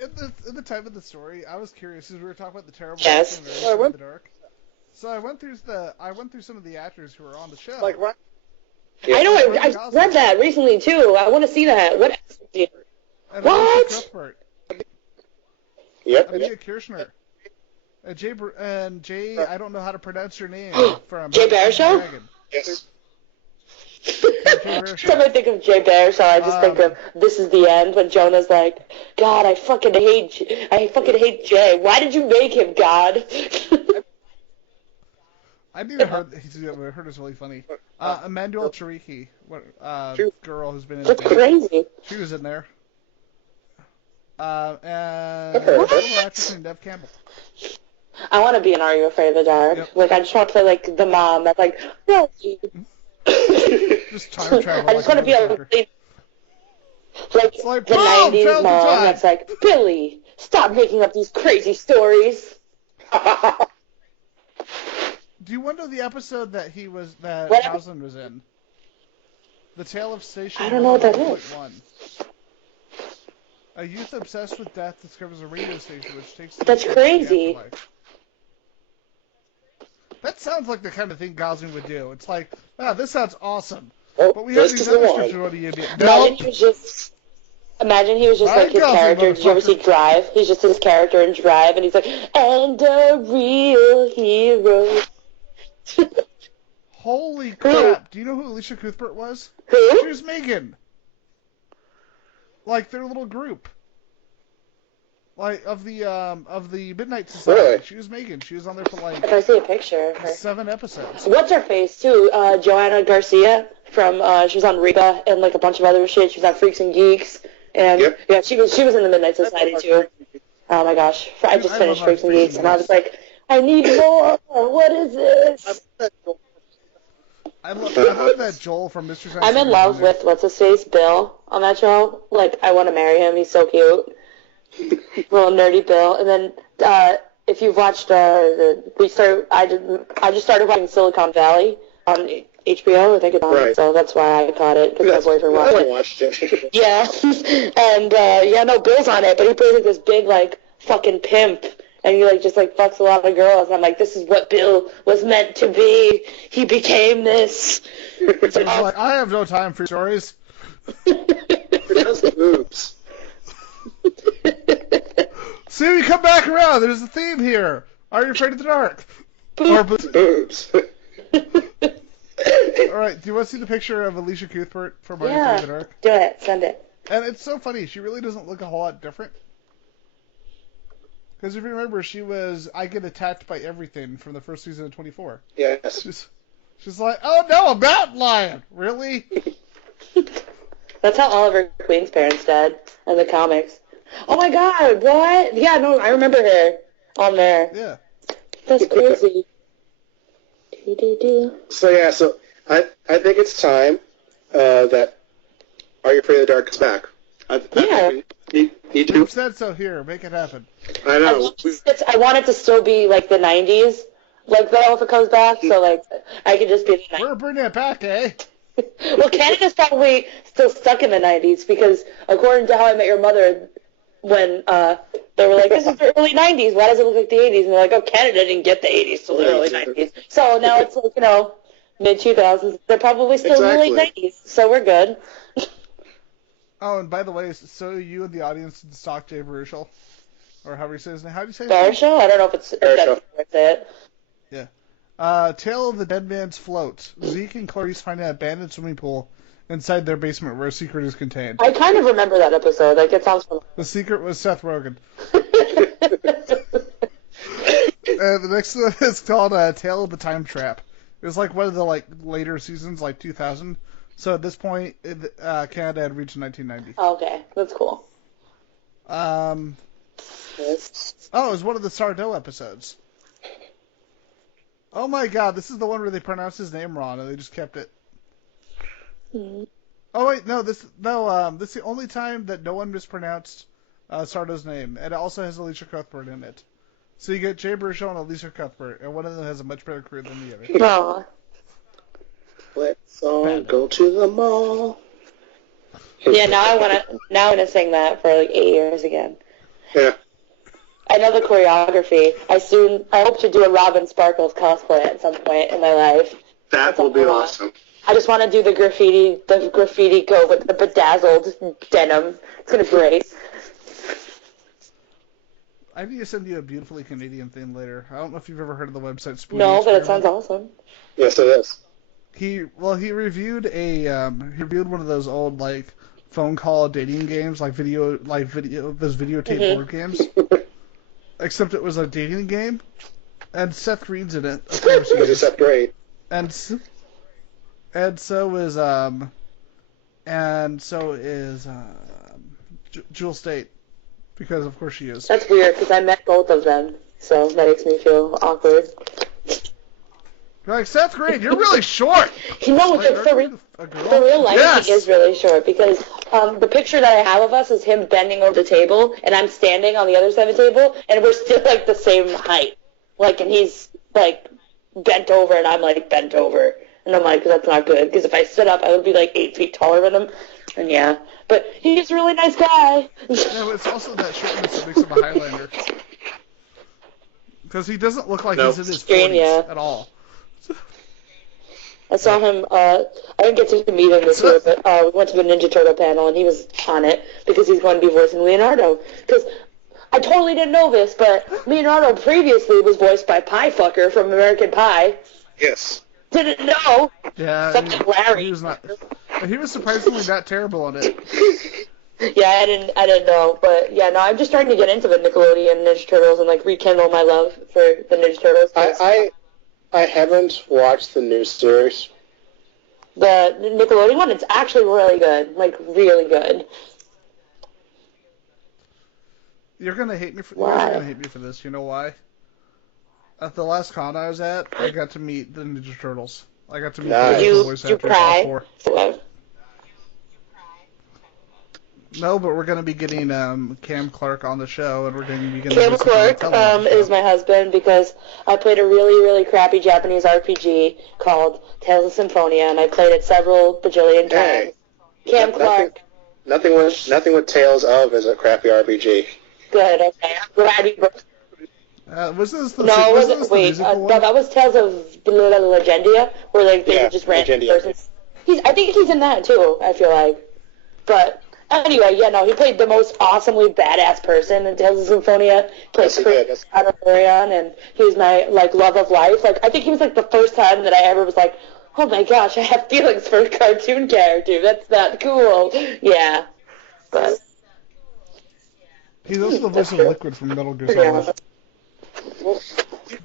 in the time of the story, I was curious because we were talking about the terrible yes. in the dark. So I went through some of the actors who were on the show. Like what? I know. I read that recently too. I want to see that. What? Cuthbert. Yep. Amelia Kirshner. And Jay, I don't know how to pronounce your name. From Jay Baruchel? Yes. Every time I think of Jay Baruchel, I just think of This Is the End, when Jonah's like, God, I fucking hate Jay. Why did you make him, God? I didn't even heard it's really funny. Emmanuel Cheriki, girl who's been in That's crazy. She was in there. And little actress named Dev Campbell. I want to be an Are You Afraid of the Dark? Yep. Like, I just want to play, like, the mom that's like, no. Just time travel. I just want to be like the 90s mom that's like, Billy, stop making up these crazy stories. Do you want to know the episode that Housen was in? The Tale of Station. I don't know what that is. A youth obsessed with death discovers a radio station which takes. That's crazy. That sounds like the kind of thing Gosling would do. It's like, wow, this sounds awesome. Oh, But we have this these is the other one. scripts we want to be. Imagine he was just Ryan like his Gosling, character. Did you ever see motherfucker. Drive? He's just his character in Drive, and he's like, and a real hero. Holy crap! Do you know who Alicia Cuthbert was? Who? She was Megan. Like their little group. Like of the Midnight Society. Really? She was Megan. She was on there for like If I see a picture of her. 7 episodes. What's her face too? Joanna Garcia from she was on Reba and like a bunch of other shit. She was on Freaks and Geeks, and Yep. yeah, she was in the Midnight Society too. Oh my gosh, I just I finished love Freaks and Freaks Geeks, and and I was like, I need more. What is this? I love that Joel from Mystery Science I'm in Theater love is in there. with what's his face, Bill, on that show. Like, I want to marry him. He's so cute. Little nerdy Bill. And then if you've watched I just started watching Silicon Valley on HBO. I think it's on, Right. so that's why I caught it because my boyfriend I watched haven't it. watched it. Yeah, and no, Bill's on it, but he plays like this big like fucking pimp, and he like just like fucks a lot of girls. And I'm like, this is what Bill was meant to be. He became this. He's like, I have no time for stories. Pronounce the boobs. See, we come back around. There's a theme here. Are you afraid of the dark? Or, Boobs. all right, do you want to see the picture of Alicia Cuthbert from Are You Afraid of the Dark? Do it. Send it. And it's so funny. She really doesn't look a whole lot different. Because if you remember, she was I Get Attacked by Everything from the first season of 24. Yes. She's like, oh no, a mountain lion! Really? That's how Oliver Queen's parents died in the comics. Oh my god, what? Yeah, no, I remember her on there. Yeah. That's crazy. Do. So I think it's time that Are You Afraid of the Dark is back. I think we need to. We've said so here. Make it happen. I know. I want it to still be like the 90s, like though if it comes back, so like I could just be the 90s. We're bringing it back, eh? Well, Canada's probably still stuck in the 90s because according to How I Met Your Mother, when they were like, this is the early 90s, why does it look like the 80s? And they're like, oh, Canada didn't get the 80s till the early 90s. So now it's like, mid-2000s. They're probably still in the late 90s, so we're good. Oh, and by the way, so you and the audience did stock Jay Baruchel, or however you say his name. How do you say his name? Baruchel? I don't know if that's how I say it. Yeah. Tale of the Dead Man's Float. Zeke and Clarice find an abandoned swimming pool inside their basement where a secret is contained. I kind of remember that episode. Like, it sounds familiar. The secret was Seth Rogen. The next one is called Tale of the Time Trap. It was like one of the later seasons, like 2000. So at this point, Canada had reached 1990. Oh, okay, that's cool. Oh, it was one of the Sardo episodes. Oh my god, this is the one where they pronounced his name wrong and they just kept it. Mm-hmm. Oh wait, this is the only time that no one mispronounced Sardo's name, and it also has Alicia Cuthbert in it. So you get Jay Baruchel and Alicia Cuthbert, and one of them has a much better career than the other. Aw. Let's all go to the mall. Yeah, now I want to sing that for like 8 years again. Yeah. I know the choreography. I hope to do a Robin Sparkles cosplay at some point in my life. That will be awesome. I just want to do the graffiti go with the bedazzled denim. It's gonna be great. I need to send you a beautifully Canadian thing later. I don't know if you've ever heard of the website Spoon. No, but it sounds awesome. Yes, it is. He reviewed one of those old phone call dating games, those videotape board games. Except it was a dating game, and Seth Green's in it. Of course he is. Seth Green. And so is Jewel State, because of course she is. That's weird because I met both of them, so that makes me feel awkward. You're like, Seth Green, you're really short. For real life, Yes. he is really short because the picture that I have of us is him bending over the table, and I'm standing on the other side of the table, and we're still the same height. And he's bent over, and I'm bent over, And I'm like, that's not good, because if I stood up, I would be like 8 feet taller than him. And yeah, but he's a really nice guy. No, it's also that shortness that makes him a Highlander. Because he doesn't look like he's in his 40s at all. I saw him, I didn't get to meet him this year, but we went to the Ninja Turtle panel, and he was on it, because he's going to be voicing Leonardo. Because I totally didn't know this, but Leonardo previously was voiced by Piefucker from American Pie. Yes. Didn't know. Yeah, he was surprisingly not terrible in it. Yeah, I didn't know, but yeah, no, I'm just starting to get into the Nickelodeon Ninja Turtles and like rekindle my love for the Ninja Turtles. I haven't watched the new series. The Nickelodeon one, it's actually really good, like really good. You're gonna hate me for this. You know why? At the last con I was at, I got to meet the Ninja Turtles. I got to meet the voice actors, all four. No, but we're going to be getting Cam Clark on the show, and we're going to be getting Cam Clark is my husband because I played a really, really crappy Japanese RPG called Tales of Symphonia, and I played it several bajillion times. Cam Clark. Nothing with Tales of is a crappy RPG. Good. Okay. I'm glad you. Was this the no, that was Tales of Legendia, where like they were just random persons. I think he's in that too. I feel like, but. Anyway, yeah, no, he played the most awesomely badass person in Tales of Symphonia. Played Chris Adorian, and he was my, like, love of life. Like, I think he was, like, the first time that I ever was like, oh my gosh, I have feelings for a cartoon character. That's not cool. Yeah. But. He's also the voice of Liquid from Metal Gear Solid.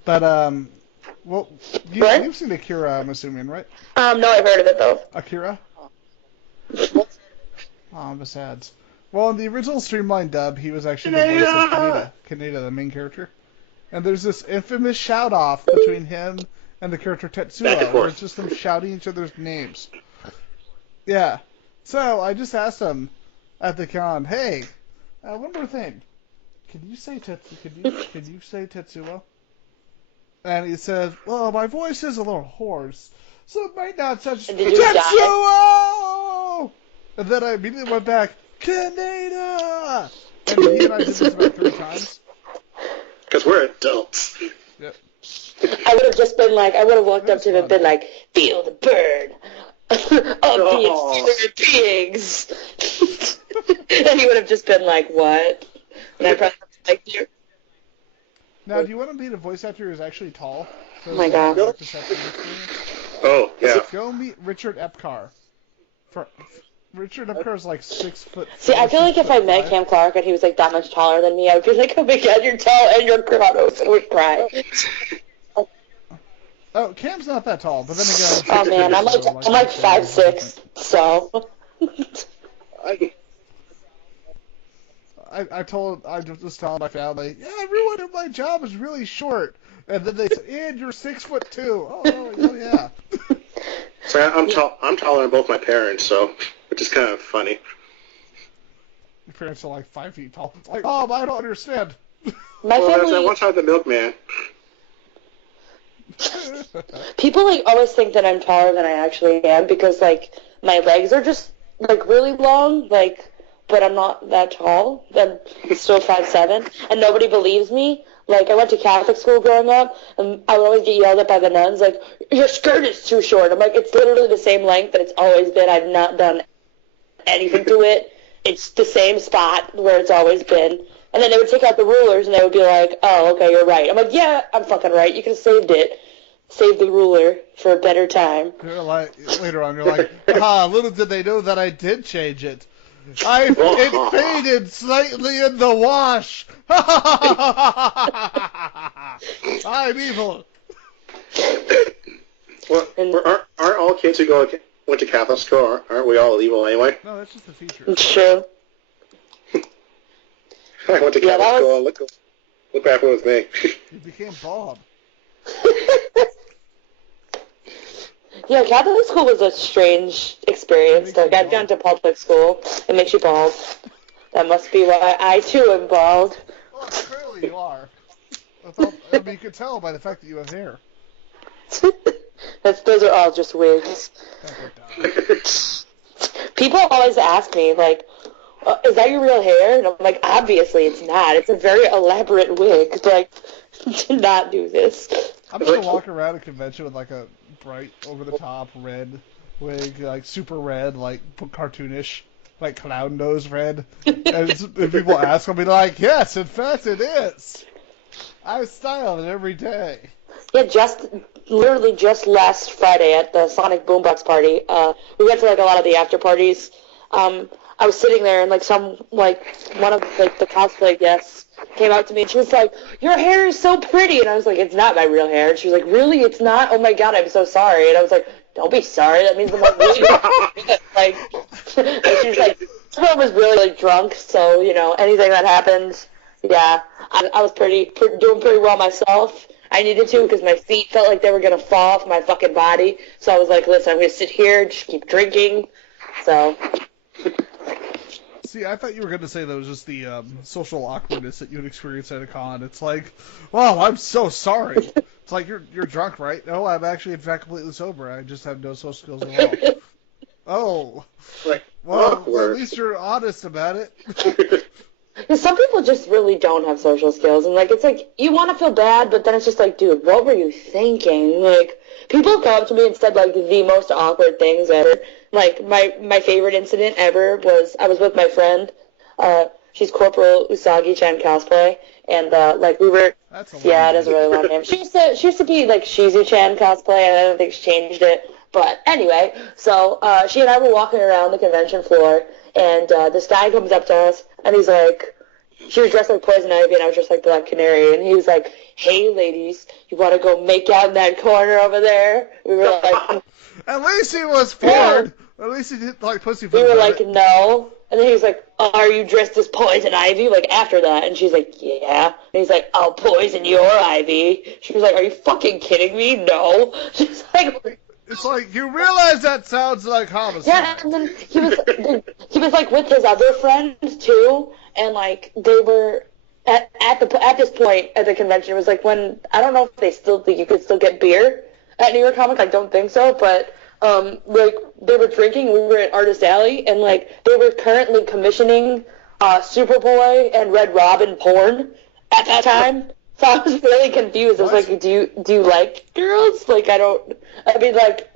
But, well, you've seen Akira, I'm assuming, right? No, I've heard of it, though. Akira? Oh, besides. Well, in the original Streamline dub, he was actually the voice of Kaneda, the main character. And there's this infamous shout-off between him and the character Tetsuo, where it's just them shouting each other's names. Yeah. So, I just asked him at the con, hey, one more thing. Can you say Tetsuo? And he said, well, my voice is a little hoarse, so it might not touch Tetsuo! And then I immediately went back, Kaneda! And he and I did this about 3 times. Because we're adults. Yep. I would have just been like, I would have walked up to him and been like, feel the burn of the inspired beings. And he would have just been like, what? And I probably was like, here. Now, do you want to be the voice actor who's actually tall? So oh my god. Oh, yeah. Go meet Richard Epcar. Richard Epcar is like 6 foot. See, I feel like if I met Cam Clark and he was like that much taller than me, I would be like, oh my god, you're tall and you're Kratos, and I would cry. Oh, Cam's not that tall, but then again. Oh man, I'm like 5'6", so. I just told my family, yeah, everyone in my job is really short, and then they said, and you're 6'2". Oh yeah. So I'm taller than both my parents, so which is kind of funny. Your parents are like 5 feet tall. It's like, oh, I don't understand. My family. That one time the milkman. People like always think that I'm taller than I actually am because like my legs are just like really long, like, but I'm not that tall. I'm still 5'7", and nobody believes me. Like, I went to Catholic school growing up, and I would always get yelled at by the nuns, like, your skirt is too short. I'm like, it's literally the same length that it's always been. I've not done anything to it. It's the same spot where it's always been. And then they would take out the rulers, and they would be like, oh, okay, you're right. I'm like, yeah, I'm fucking right. You could have saved it. Saved the ruler for a better time. You're like, later on, you're like, little did they know that I did change it. It faded slightly in the wash. I'm evil. Well, aren't all kids who went to Catholic school, aren't we all evil anyway? No, that's just the feature. It's true. I went to Catholic school. Look what happened with me. You became Bob. Yeah, Catholic school was a strange experience. Like, I've gone to public school. It makes you bald. That must be why I, too, am bald. Well, clearly you are. I mean, you could tell by the fact that you have hair. Those are all just wigs. People always ask me, like, is that your real hair? And I'm like, obviously it's not. It's a very elaborate wig. Like, do not do this. I'm just gonna walk around a convention with like a bright, over-the-top red wig, like super red, like cartoonish, like clown nose red. And if people ask, I'll be like, yes, in fact it is. I style it every day. Yeah, literally just last Friday at the Sonic Boombox party, we went to like a lot of the after parties. I was sitting there and like one of like the cosplay guests came out to me and she was like, "Your hair is so pretty," and I was like, "It's not my real hair." And she was like, "Really? It's not? Oh my god, I'm so sorry." And I was like, "Don't be sorry. That means I'm like really like." And she was like, "Someone was really drunk, so you know anything that happens." Yeah, I was doing pretty well myself. I needed to because my feet felt like they were gonna fall off my fucking body. So I was like, "Listen, I'm gonna sit here and just keep drinking." So. See, I thought you were going to say that was just the social awkwardness that you would experience at a con. It's like, wow, I'm so sorry. It's like, you're drunk, right? No, I'm actually, in fact, completely sober. I just have no social skills at all. Oh. Well, at least you're honest about it. Some people just really don't have social skills. And, like, it's like, you want to feel bad, but then it's just like, dude, what were you thinking? Like, people come up to me and said, like, the most awkward things ever. Like, my favorite incident ever was I was with my friend. She's Corporal Usagi-chan cosplay. And, like, we were... That's a yeah, it is a really long name. She used to be, like, Shizu-chan cosplay, and I don't think she changed it. But anyway, so she and I were walking around the convention floor, and this guy comes up to us, and he's like... She was dressed like Poison Ivy, and I was dressed like Black Canary, and he was like, "Hey, ladies, you want to go make out in that corner over there?" We were like... At least he was forward. At least he didn't like pussyfoot. We were like, no. And then he was like, "Are you dressed as Poison Ivy?" Like, after that. And she's like, "Yeah." And he's like, "I'll poison your Ivy." She was like, "Are you fucking kidding me?" No. She's like... It's like, you realize that sounds like homicide. Yeah, and then he was like with his other friend, too. And, like, they were... At this point at the convention, it was like when... I don't know if they still think you could still get beer at New York Comic. I don't think so, but... like, they were drinking, we were at Artist Alley, and, like, they were currently commissioning Superboy and Red Robin porn at that time. So I was really confused. I was like, do you like girls? Like, I mean, like,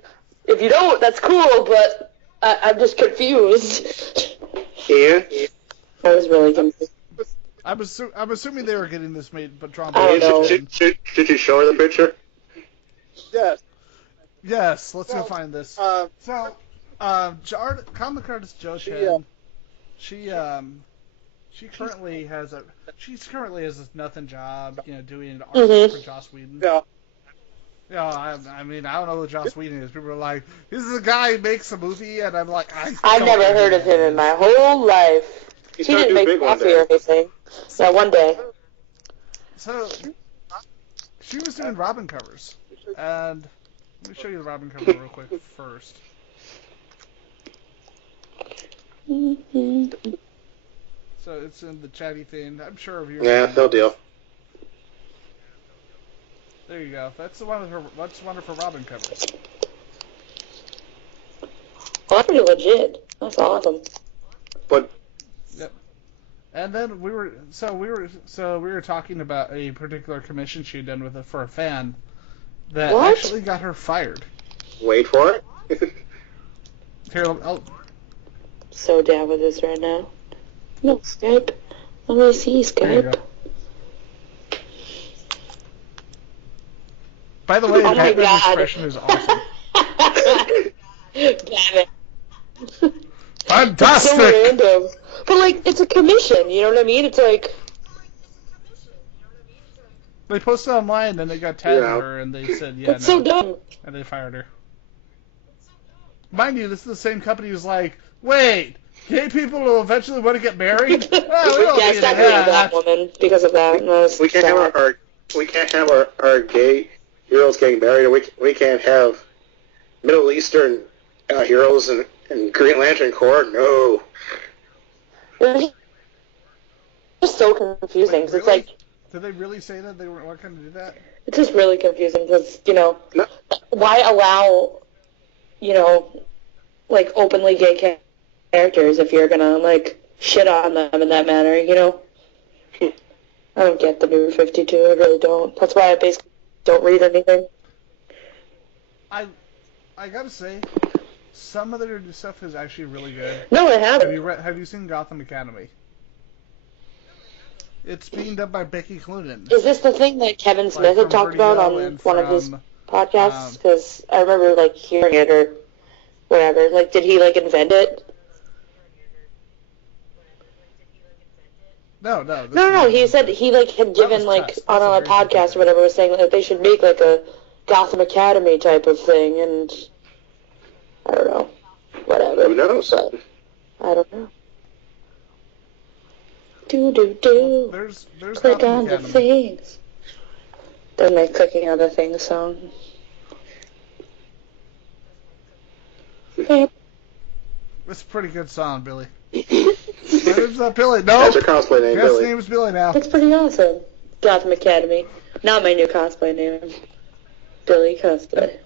if you don't, that's cool, but I'm just confused. Yeah? I was really confused. I'm assuming they were getting this made, but drawn by... Should you show her the picture? Yes. Yes, let's go find this. Comic artist Jo Chen, she currently has a nothing job, you know, doing art for Joss Whedon. Yeah. You know, I mean, I don't know who Joss Whedon is. People are like, this is a guy who makes a movie, and I'm like, I've never heard of him in my whole life. He didn't make coffee or anything. So one day. So, she was doing Robin covers, and let me show you the Robin cover real quick first. So it's in the chatty thing. I'm sure of you. Yeah, no deal. There you go. That's one of her Robin covers. Oh, that's pretty legit. That's awesome. But yep. And then we were talking about a particular commission she had done for a fan that actually got her fired. Wait for it. Here, I'll... So down with this right now. No, Skype. Let me see Skype. By the way, Batman's expression is awesome. Damn it. Fantastic! It's so random. But, like, it's a commission, you know what I mean? It's like... They posted online, and they got tagged her, and they said, yeah, That's so dumb. And they fired her. Mind you, this is the same company who's like, wait, gay people will eventually want to get married? Oh, we don't yeah, need stop being a black woman because of that. We can't have our gay heroes getting married. We can't have Middle Eastern heroes and Green Lantern Corps. No. It's just so confusing. Really? It's like Did they really say that they weren't going to do that? It's just really confusing because, No. why allow, like, openly gay characters if you're going to, like, shit on them in that manner, I don't get the New 52, I really don't. That's why I basically don't read anything. I gotta say, some of their stuff is actually really good. No, I haven't. Have you seen Gotham Academy? It's being done by Becky Cloonan. Is this the thing that Kevin Smith had talked about on one of his podcasts? Because I remember, like, hearing it or whatever. Like, did he, like, invent it? No. He said he, like, had given, like, on a podcast or whatever, was saying that they should make, like, a Gotham Academy type of thing, and I don't know. Whatever. Who knows? But I don't know. Do. There's Click Gotham on the Academy. things. Then my clicking on the things song. It's a pretty good song, Billy. There's not Billy. No. That's your cosplay name, His Billy. name is Billy now. That's pretty awesome. Gotham Academy. Not my new cosplay name. Billy Cosplay.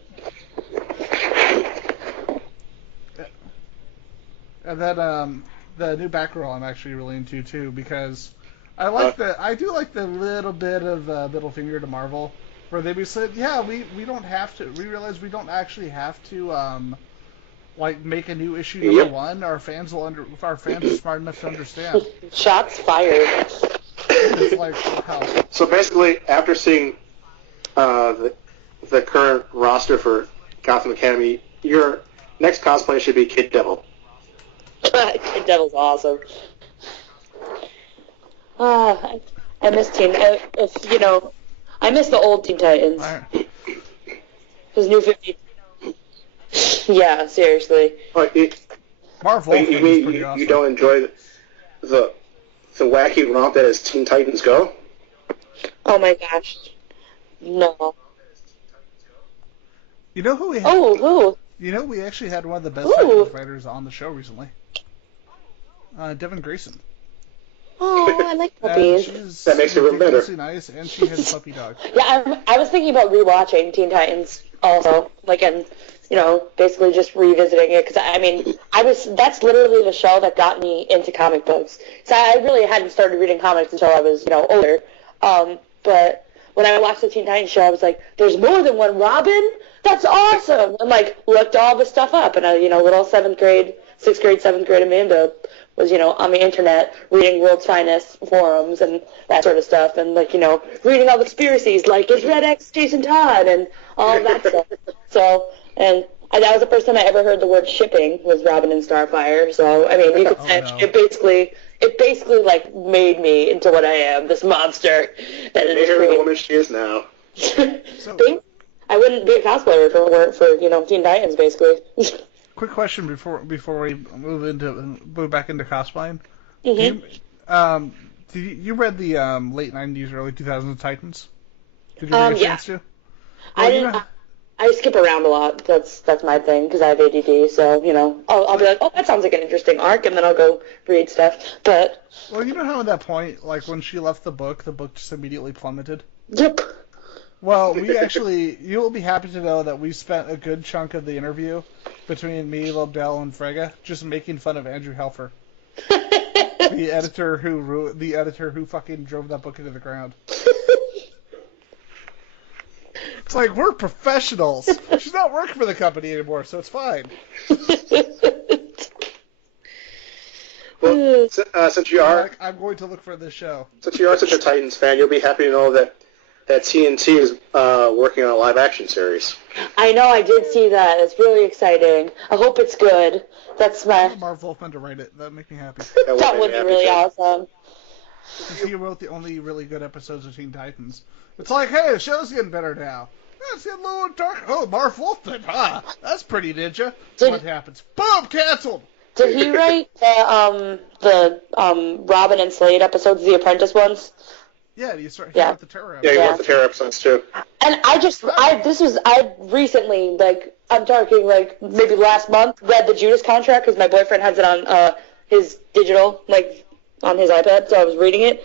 And then the new Batgirl I'm actually really into too, because I do like the little bit of middle finger to Marvel, where they said, yeah, we don't have to. We realize we don't actually have to like make a new issue number one. Our fans are smart enough to understand. Shots fired. It's like, wow. So basically, after seeing the current roster for Gotham Academy, your next cosplay should be Kid Devil. Kid Devil's awesome. I miss I miss the old Teen Titans. Because New 50. Yeah, seriously. Marvel is pretty awesome. You don't enjoy the wacky romp that is Teen Titans Go? Oh my gosh. No. You know who we had? Oh. You know, we actually had one of the best Titans writers on the show recently. Devin Grayson. Oh, I like puppies. That makes it even better. Nice, and she has a puppy dog. Yeah, I was thinking about rewatching Teen Titans also, like, and basically just revisiting it, because I mean, that's literally the show that got me into comic books. So I really hadn't started reading comics until I was older. But when I watched the Teen Titans show, I was like, there's more than one Robin? That's awesome! And, like, looked all this stuff up, and little 6th grade, 7th grade Amanda was, on the internet reading World's Finest forums and that sort of stuff, and, like, reading all the conspiracies, like, is Red X Jason Todd, and all of that stuff. So, and that was the first time I ever heard the word shipping, was Robin and Starfire. So, I mean, you could say it basically, like, made me into what I am, this monster that it is. Made her the woman she is now. I wouldn't be a cosplayer if it weren't for, Teen Titans, basically. Quick question before we move back into cosplaying. Mm-hmm. You read the late 90s, early 2000s Titans? Did you get a chance to? I skip around a lot. That's my thing, because I have ADD. So I'll be like, oh, that sounds like an interesting arc, and then I'll go read stuff. But well, you know how at that point, like when she left the book just immediately plummeted. Yep. Well, you will be happy to know that we spent a good chunk of the interview between me, Lobdell, and Frege just making fun of Andrew Helfer, the editor who fucking drove that book into the ground. It's like, we're professionals. She's not working for the company anymore, so it's fine. Well, since you are, I'm going to look for this show. Since you are such a Titans fan, you'll be happy to know that TNT is working on a live-action series. I know, I did see that. It's really exciting. I hope it's good. That's my... I want Marv Wolfman to write it. That would make me happy. That would be really awesome. Because he wrote the only really good episodes of Teen Titans. It's like, hey, the show's getting better now. It's getting a little dark. Oh, Marv Wolfman. That's pretty ninja. What happens? Boom! Canceled! Did he write the Robin and Slade episodes, the Apprentice ones? Yeah, he wrote the Terror episodes. Yeah, he wrote the Terror episodes, too. And I recently, like, I'm talking, like, maybe last month, read the Judas Contract, because my boyfriend has it on his digital, like, on his iPad, so I was reading it.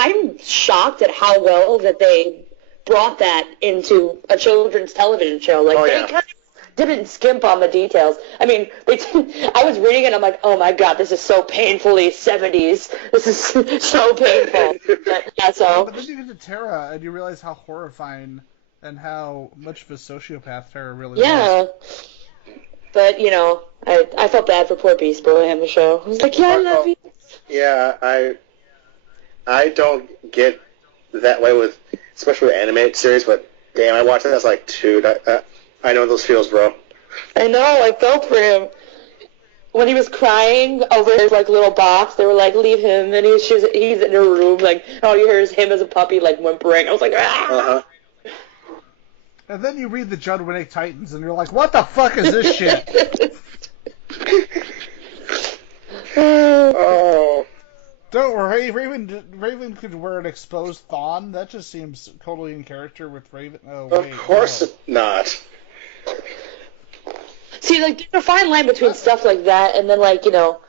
I'm shocked at how well that they brought that into a children's television show. Like, they kind of didn't skimp on the details. I mean, I was reading it, and I'm like, oh my god, this is so painfully 70s. This is so painful. But, yeah, so. But then you get to Tara, and you realize how horrifying and how much of a sociopath Tara really was. But, you know, I felt bad for poor Beast Boy on the show. I was like, yeah, I love you. Yeah, I don't get that way with, especially with animated series, but damn, I watched that as like 2. I know those feels, bro. I know, I felt for him. When he was crying over his, like, little box, they were like, leave him, and he's in a room, like, all you hear is him as a puppy, like, whimpering. I was like, ah! Uh-huh. And then you read the Judd Winnick Titans, and you're like, what the fuck is this shit? Oh. Don't worry, Raven could wear an exposed thong. That just seems totally in character with Raven. Oh, wait. Of course not. See, like, there's a fine line between stuff like that and then, like, you know,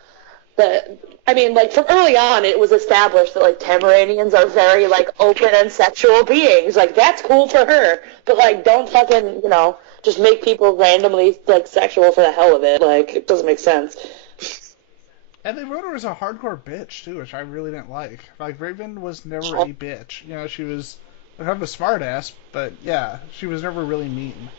from early on, it was established that, like, Tamaranians are very, like, open and sexual beings. Like, that's cool for her. But, like, don't fucking, you know, just make people randomly, like, sexual for the hell of it. Like, it doesn't make sense. And they wrote her as a hardcore bitch, too, which I really didn't like. Like, Raven was never a bitch. You know, she was kind of a smartass, but, yeah, she was never really mean.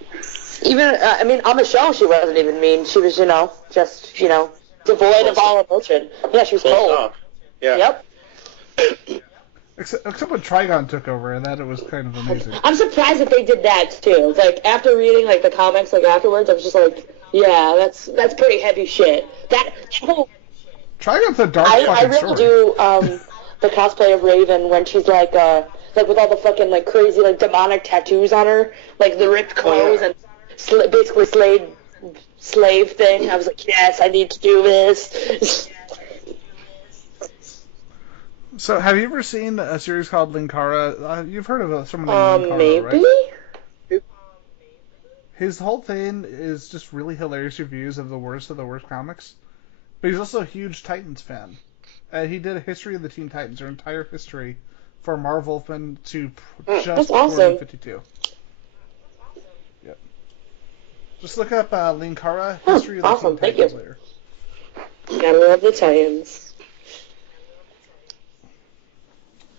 Even, on the show, she wasn't even mean. She was, you know, just, you know, devoid of all emotion. Yeah, she was cold. Yeah. Yep. Except when Trigon took over, and that it was kind of amazing. I'm surprised that they did that, too. Like, after reading, like, the comics, like, afterwards, I was just like, yeah, that's pretty heavy shit. That whole... Trigon's a dark I fucking really story. do the cosplay of Raven when she's like with all the fucking like crazy like demonic tattoos on her, like the ripped clothes and basically slave thing. I was like, yes, I need to do this. So, have you ever seen a series called Linkara? You've heard of someone named Linkara, Maybe? right? His whole thing is just really hilarious reviews of the worst comics. But he's also a huge Titans fan. He did a history of the Teen Titans, their entire history, from Marv Wolfman to just before awesome. 52. Yep. Just look up Linkara, history of the awesome. Teen Titans Thank you. later. Gotta love the Titans.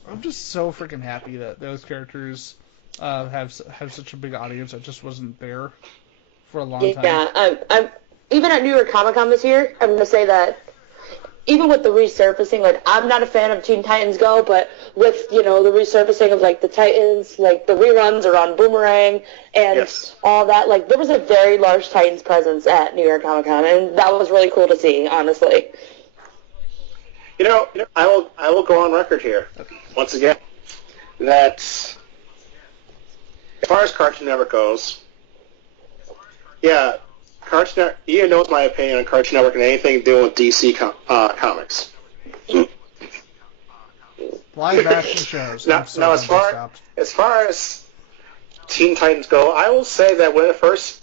I'm just so freaking happy that those characters have such a big audience that just wasn't there for a long time. Yeah, I'm even at New York Comic Con this year, I'm gonna say that even with the resurfacing, like I'm not a fan of Teen Titans Go, but with the resurfacing of like the Titans, like the reruns are on Boomerang and all that, like there was a very large Titans presence at New York Comic Con, and that was really cool to see, honestly. I will go on record here once again that as far as Cartoon Network goes, yeah. Cartoon Network, Ian knows my opinion on Cartoon Network and anything doing with DC comics. Live action shows. Now, as far as Teen Titans go, I will say that when it first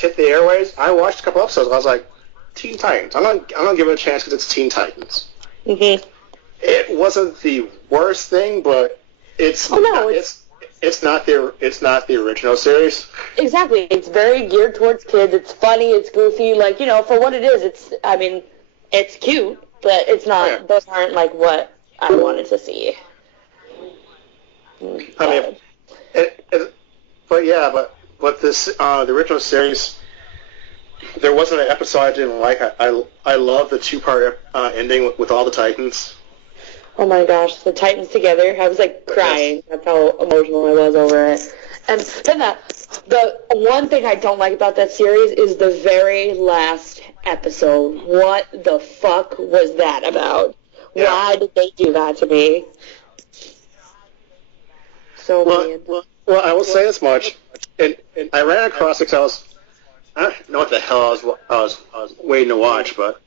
hit the airwaves, I watched a couple episodes. I was like, Teen Titans. I'm gonna give it a chance because it's Teen Titans. Mm-hmm. It wasn't the worst thing, but it's not the original series. Exactly. It's very geared towards kids. It's funny. It's goofy. Like, for what it is, it's cute, but it's not. Yeah. Those aren't like what I wanted to see. But this the original series, there wasn't an episode I didn't like. I love the 2-part ending with all the Titans. Oh my gosh, the Titans together. I was like crying. That's how emotional I was over it. And then the one thing I don't like about that series is the very last episode. What the fuck was that about? Yeah. Why did they do that to me? Well, I will say this much. And I ran across it because I don't know what the hell I was waiting to watch, but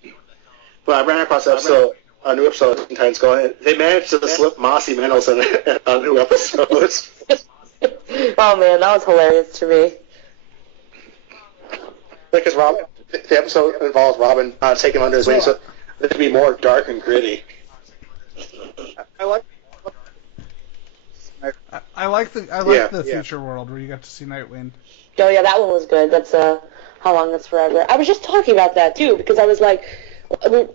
I ran across a new episode of Teen Titans Go. They managed to slip Mossy Mendelssohn on new episodes. Oh man, that was hilarious to me. Because the episode involves Robin taking him under his wing, so it could be more dark and gritty. I I like the future world where you got to see Nightwing. Oh yeah, that one was good. That's How Long That's Forever. I was just talking about that too because I was like, we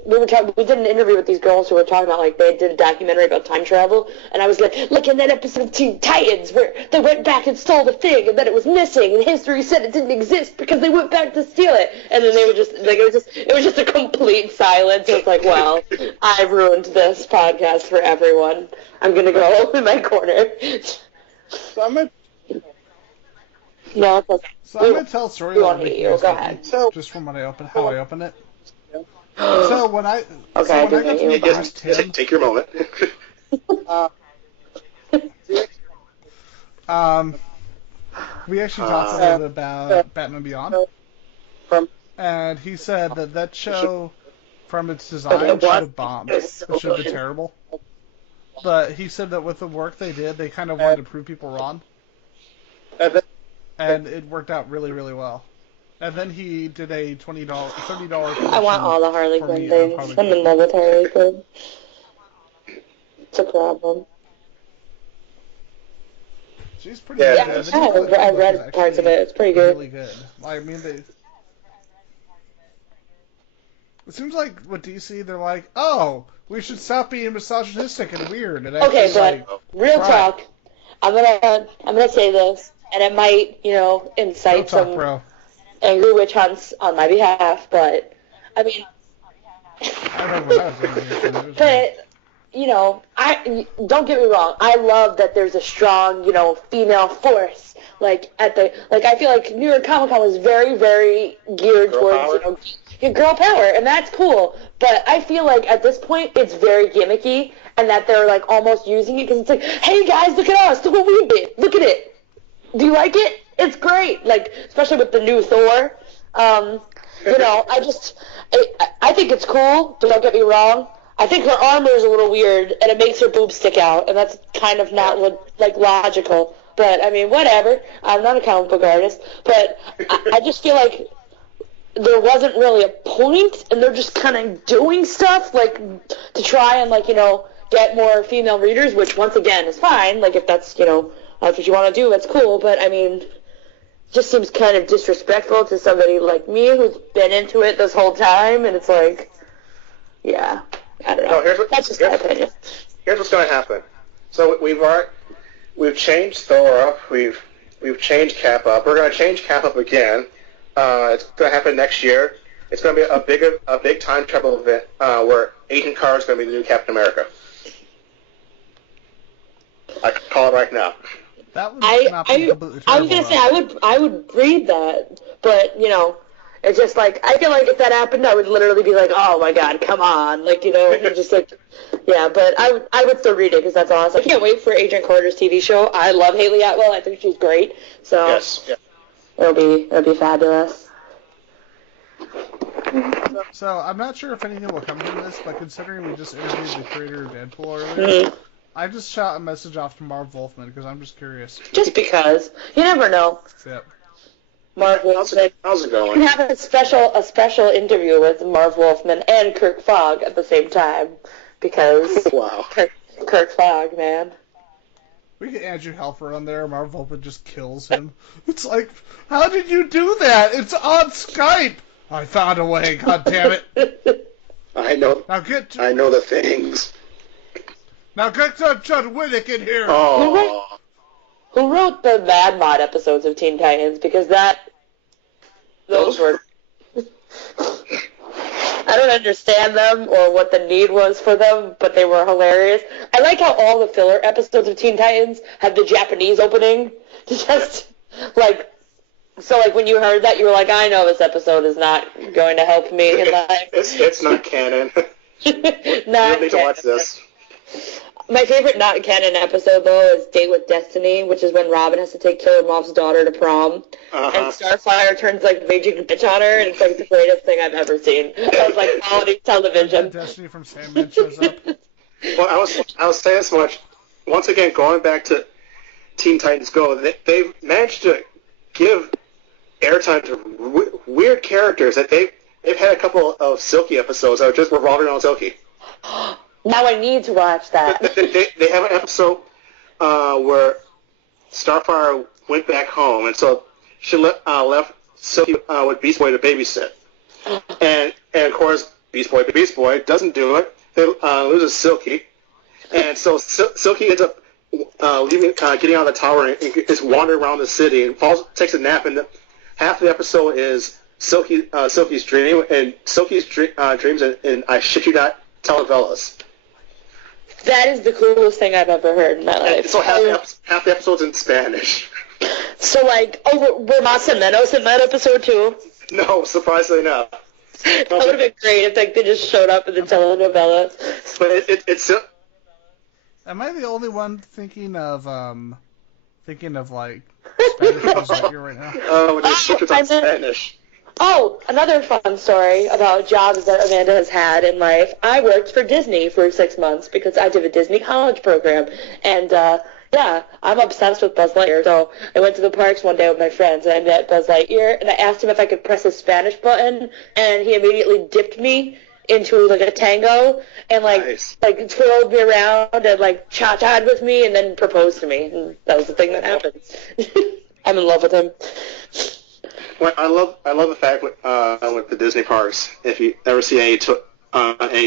did an interview with these girls who were talking about like they did a documentary about time travel, and I was like in that episode of Teen Titans where they went back and stole the thing, and then it was missing, and history said it didn't exist because they went back to steal it, and then they were just like it was just a complete silence. It was like, well, I've ruined this podcast for everyone. I'm gonna go in my corner. So I'm gonna. No, it's okay. So I'm gonna tell a story about Go ahead. just from how I open it. So when I got to meet Tim, take your moment. we actually talked a little bit about Batman Beyond, and he said that show, from its design, should have bombed. It should have been terrible. But he said that with the work they did, they kind of wanted to prove people wrong, and it worked out really, really well. And then he did a $30. I want all the Harley Quinn things. I'm in love with Harley Quinn. It's a problem. She's pretty good. Yeah, I read parts of it. It's pretty good. Really good. I mean, it seems like with DC, they're like, oh, we should stop being misogynistic and weird. And okay, but real talk. I'm gonna say this, and it might, incite some angry witch hunts on my behalf, but I mean, but I don't get me wrong. I love that there's a strong, female force. I feel like New York Comic Con was very, very geared towards girl power, and that's cool. But I feel like at this point it's very gimmicky, and that they're like almost using it because it's like, hey guys, look at us, look what we did, look at it. Do you like it? It's great. Like, especially with the new Thor. I think it's cool, but don't get me wrong. I think her armor is a little weird, and it makes her boobs stick out, and that's kind of not logical. But I mean, whatever. I'm not a comic book artist, but I just feel like there wasn't really a point, and they're just kind of doing stuff to try and get more female readers, which once again is fine. If that's that's what you want to do, that's cool. But I mean, it just seems kind of disrespectful to somebody like me who's been into it this whole time, and it's like, yeah, I don't know. That's just my opinion. Here's what's going to happen. So we've changed Thor up, we've changed Cap up. We're going to change Cap up again. It's going to happen next year. It's going to be a big time travel event where Agent Carter is going to be the new Captain America. I can call it right now. That would not be completely terrible. I was gonna say I would read that, but it's just I feel like if that happened, I would literally be like, oh my god, come on, just yeah. But I would still read it because that's awesome. I can't wait for Agent Carter's TV show. I love Haley Atwell. I think she's great. So yes, yeah. It'll be fabulous. So I'm not sure if anything will come from this, but considering we just interviewed the creator of Deadpool earlier. Mm-hmm. I just shot a message off to Marv Wolfman because I'm just curious. Just because. You never know. Yep. Marv Wolfman. How's it going? We can have a special interview with Marv Wolfman and Kirk Fogg at the same time because wow. Kirk Fogg, man. We get Andrew Helfer on there. Marv Wolfman just kills him. It's like, how did you do that? It's on Skype. I found a way. God damn it. I know. I know the things. Now get John Winnick in here. Oh. Who wrote the Mad Mod episodes of Teen Titans? Because those were. I don't understand them or what the need was for them, but they were hilarious. I like how all the filler episodes of Teen Titans have the Japanese opening. Just so when you heard that, you were like, I know this episode is not going to help me in life. It's not canon. You don't need to watch this. My favorite not canon episode, though, is Date with Destiny, which is when Robin has to take Killer Mom's daughter to prom. Uh-huh. And Starfire turns, raging bitch on her, and it's, the greatest thing I've ever seen. I was quality television. Destiny from Sandman shows up. Well, I was saying this much. Once again, going back to Teen Titans Go, they've managed to give airtime to weird characters. That they've had a couple of Silky episodes that are just revolving around Silky. Now I need to watch that. They have an episode where Starfire went back home, and so she left Silky with Beast Boy to babysit. And of course, Beast Boy doesn't do it. They loses Silky, and so Silky ends up leaving, getting on the tower and is wandering around the city and takes a nap. And half the episode is Silky's dream, and Silky's dreams, and I shit you not, telenovelas. That is the coolest thing I've ever heard in my life. And so half the episode's in Spanish. So, like, were Mas and Menos in that episode, too? No, surprisingly not. That would have been great if like, they just showed up in the telenovela. But it's... Am I the only one thinking of like, Spanish right now? Oh, it switches on Spanish. Oh, another fun story about jobs that Amanda has had in life. I worked for Disney for 6 months because I did a Disney college program. And, yeah, I'm obsessed with Buzz Lightyear. So I went to the parks one day with my friends, and I met Buzz Lightyear, and I asked him if I could press the Spanish button, and he immediately dipped me into, like, a tango, and, like, nice. like twirled me around, and, like, cha-cha'd with me, and then proposed to me. And that was the thing that happened. I'm in love with him. Well, I love the fact with the Disney parks, if you ever see any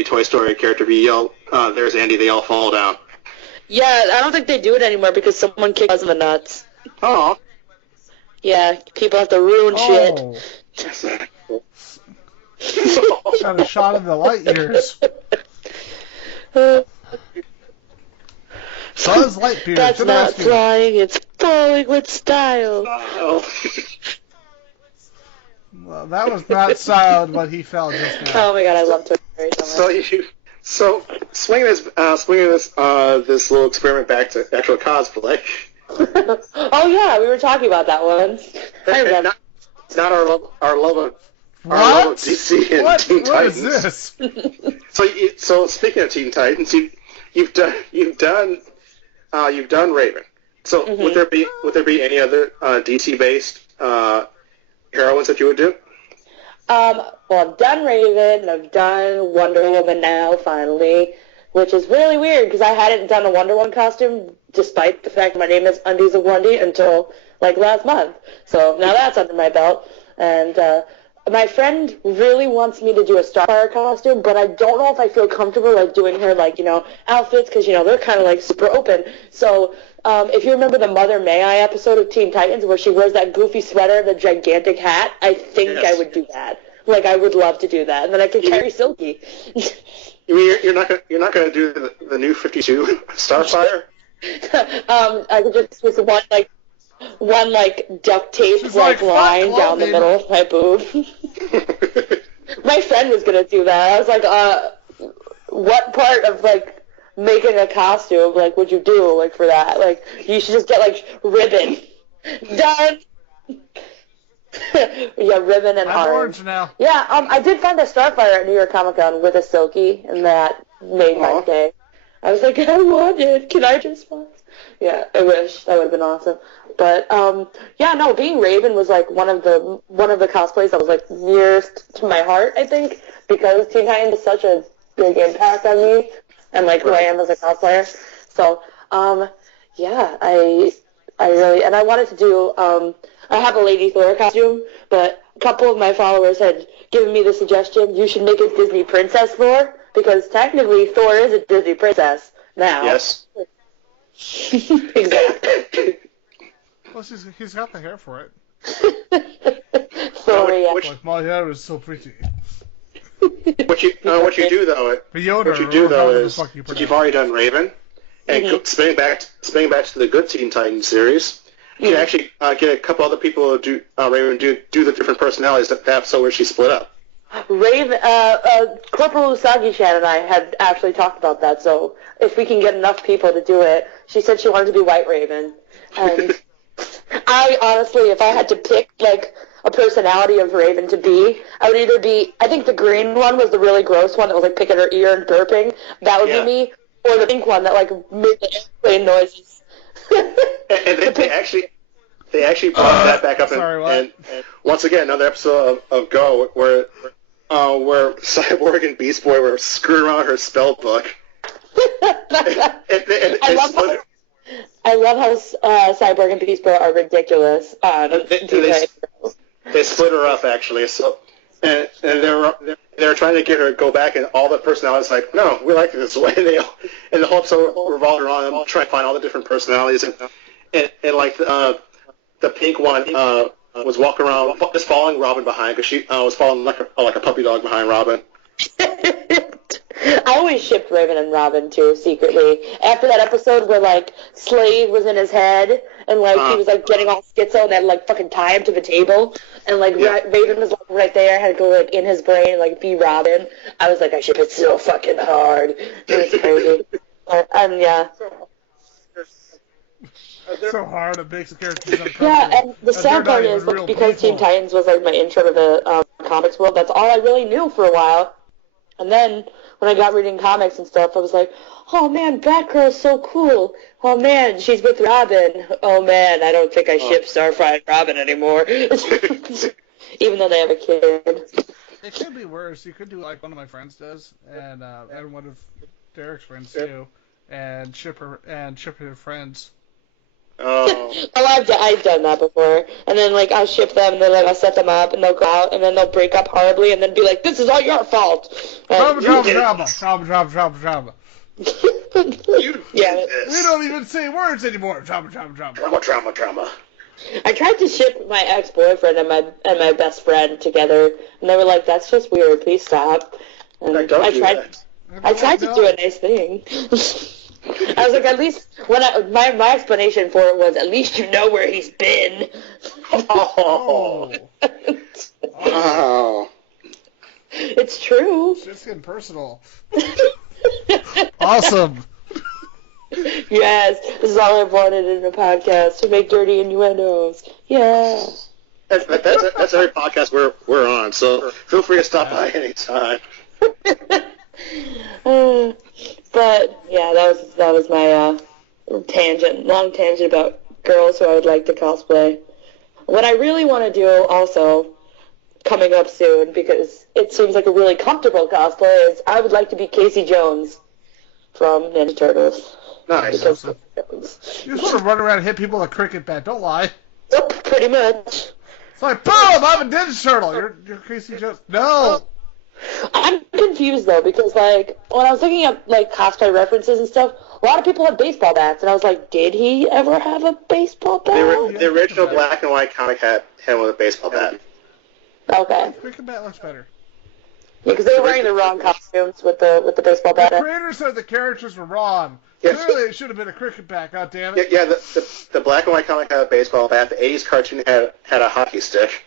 Toy Story character be yelled, "There's Andy," they all fall down. Yeah, I don't think they do it anymore because someone kicked us in the nuts. Oh. Yeah, people have to ruin shit. Got a shot of the light years. Buzz Lightyear. That's not flying, it's falling with style. Oh. Well, that was not sound what he felt just now. Oh my god, I love Toy Story so much. So swinging this little experiment back to actual cosplay. Oh yeah, we were talking about that one. I remember. It's not our love of DC and What? Teen What is Titans. this? So speaking of Teen Titans, you've done Raven. So would there be any other DC based heroines that you would do? Well, I've done Raven, and I've done Wonder Woman now, finally, which is really weird, because I hadn't done a Wonder Woman costume, despite the fact my name is UndiesofWondy, until, like, last month. So now that's under my belt. And my friend really wants me to do a Starfire costume, but I don't know if I feel comfortable, like, doing her, like, outfits, because, they're kind of, like, super open. So if you remember the Mother May I episode of Teen Titans where she wears that goofy sweater and the gigantic hat, I think I would do that. Like, I would love to do that, and then I could carry Silky. You mean you're not gonna do the new 52 Starfire? I could just with one duct tape line down the middle of my boob. My friend was gonna do that. I was like, what part of making a costume would you do for that? You should just get ribbon. Done. Yeah, ribbon and orange. Now. Yeah, I did find a Starfire at New York Comic Con with a Silky, and that made my day. I was like, I want it. Can I just find? Yeah, I wish that would have been awesome. But being Raven was one of the cosplays that was nearest to my heart, I think, because Teen Titans is such a big impact on me and who I am as a cosplayer. So I really, and I wanted to do. I have a Lady Thor costume, but a couple of my followers had given me the suggestion you should make a Disney Princess Thor, because technically Thor is a Disney princess now. Yes. Exactly. Well, he's got the hair for it. Thor, yeah. My hair is so pretty. What you do though is you've already done Raven, and spinning back to the good Teen Titans series. You can actually get a couple other people to do Raven do the different personalities that have where she split up. Raven, Corporal Usagi-chan and I had actually talked about that, so if we can get enough people to do it, she said she wanted to be White Raven. And I honestly, if I had to pick a personality of Raven to be, I would either be, I think the green one was the really gross one that was picking her ear and burping. That would be me, or the pink one that made the airplane noises. and they actually brought that back up, and once again another episode of Go where Cyborg and Beast Boy were screwing around her spell book. I love how Cyborg and Beast Boy are ridiculous on They split her up actually, so and they're trying to get her to go back, and all the personalities like, no, we like it this way. And the whole episode revolved around them trying to find all the different personalities, and like the pink one was walking around just following Robin behind because she was following like a puppy dog behind Robin. I always shipped Raven and Robin too, secretly. After that episode where like Slade was in his head and like he was like getting all schizo and they had like fucking tie him to the table and like Raven was like right there, had to go like in his brain and like be Robin. I was like, I ship it so fucking hard. It was crazy. Yeah. So hard it makes the characters uncomfortable. Yeah, and the sad part is like, because Teen Titans was like my intro to the comics world, that's all I really knew for a while. And then when I got reading comics and stuff, I was like, oh man, Batgirl's so cool. Oh man, she's with Robin. Oh man, I don't think I ship Starfire and Robin anymore. Even though they have a kid. It could be worse. You could do like one of my friends does, and one of Derrick's friends too, and ship her friends. Oh. I've done that before. And then, like, I'll ship them, and then, like, I'll set them up, and they'll go out, and then they'll break up horribly, and then be like, this is all your fault. Drama. Yeah. We don't even say words anymore. Drama. Drama. I tried to ship my ex-boyfriend and my best friend together, and they were like, that's just weird, please stop. And I tried to do a nice thing. I was like, at least my explanation for it was, at least you know where he's been. Oh. Oh. It's true. It's getting personal. Awesome. Yes, this is all I wanted in a podcast, to make dirty innuendos. Yeah. That's every podcast we're on, so feel free to stop by anytime. But yeah, that was my long tangent about girls who I would like to cosplay. What I really want to do also, coming up soon, because it seems like a really comfortable cosplay, is I would like to be Casey Jones from Ninja Turtles. Nice. Because You just want to run around and hit people with a cricket bat. Don't lie. Yep, pretty much. It's like, boom! I'm a Ninja Turtle. You're Casey Jones. No. I'm confused though, because like when I was looking at like cosplay references and stuff, a lot of people have baseball bats, and I was like, did he ever have a baseball bat? The original black and white comic had him with a baseball bat. Okay. Cricket bat looks better. Yeah, because they were wearing the wrong costumes with the baseball bat. The creator said the characters were wrong. Yeah. Clearly, it should have been a cricket bat. God damn it. Yeah, the black and white comic had a baseball bat. The '80s cartoon had a hockey stick.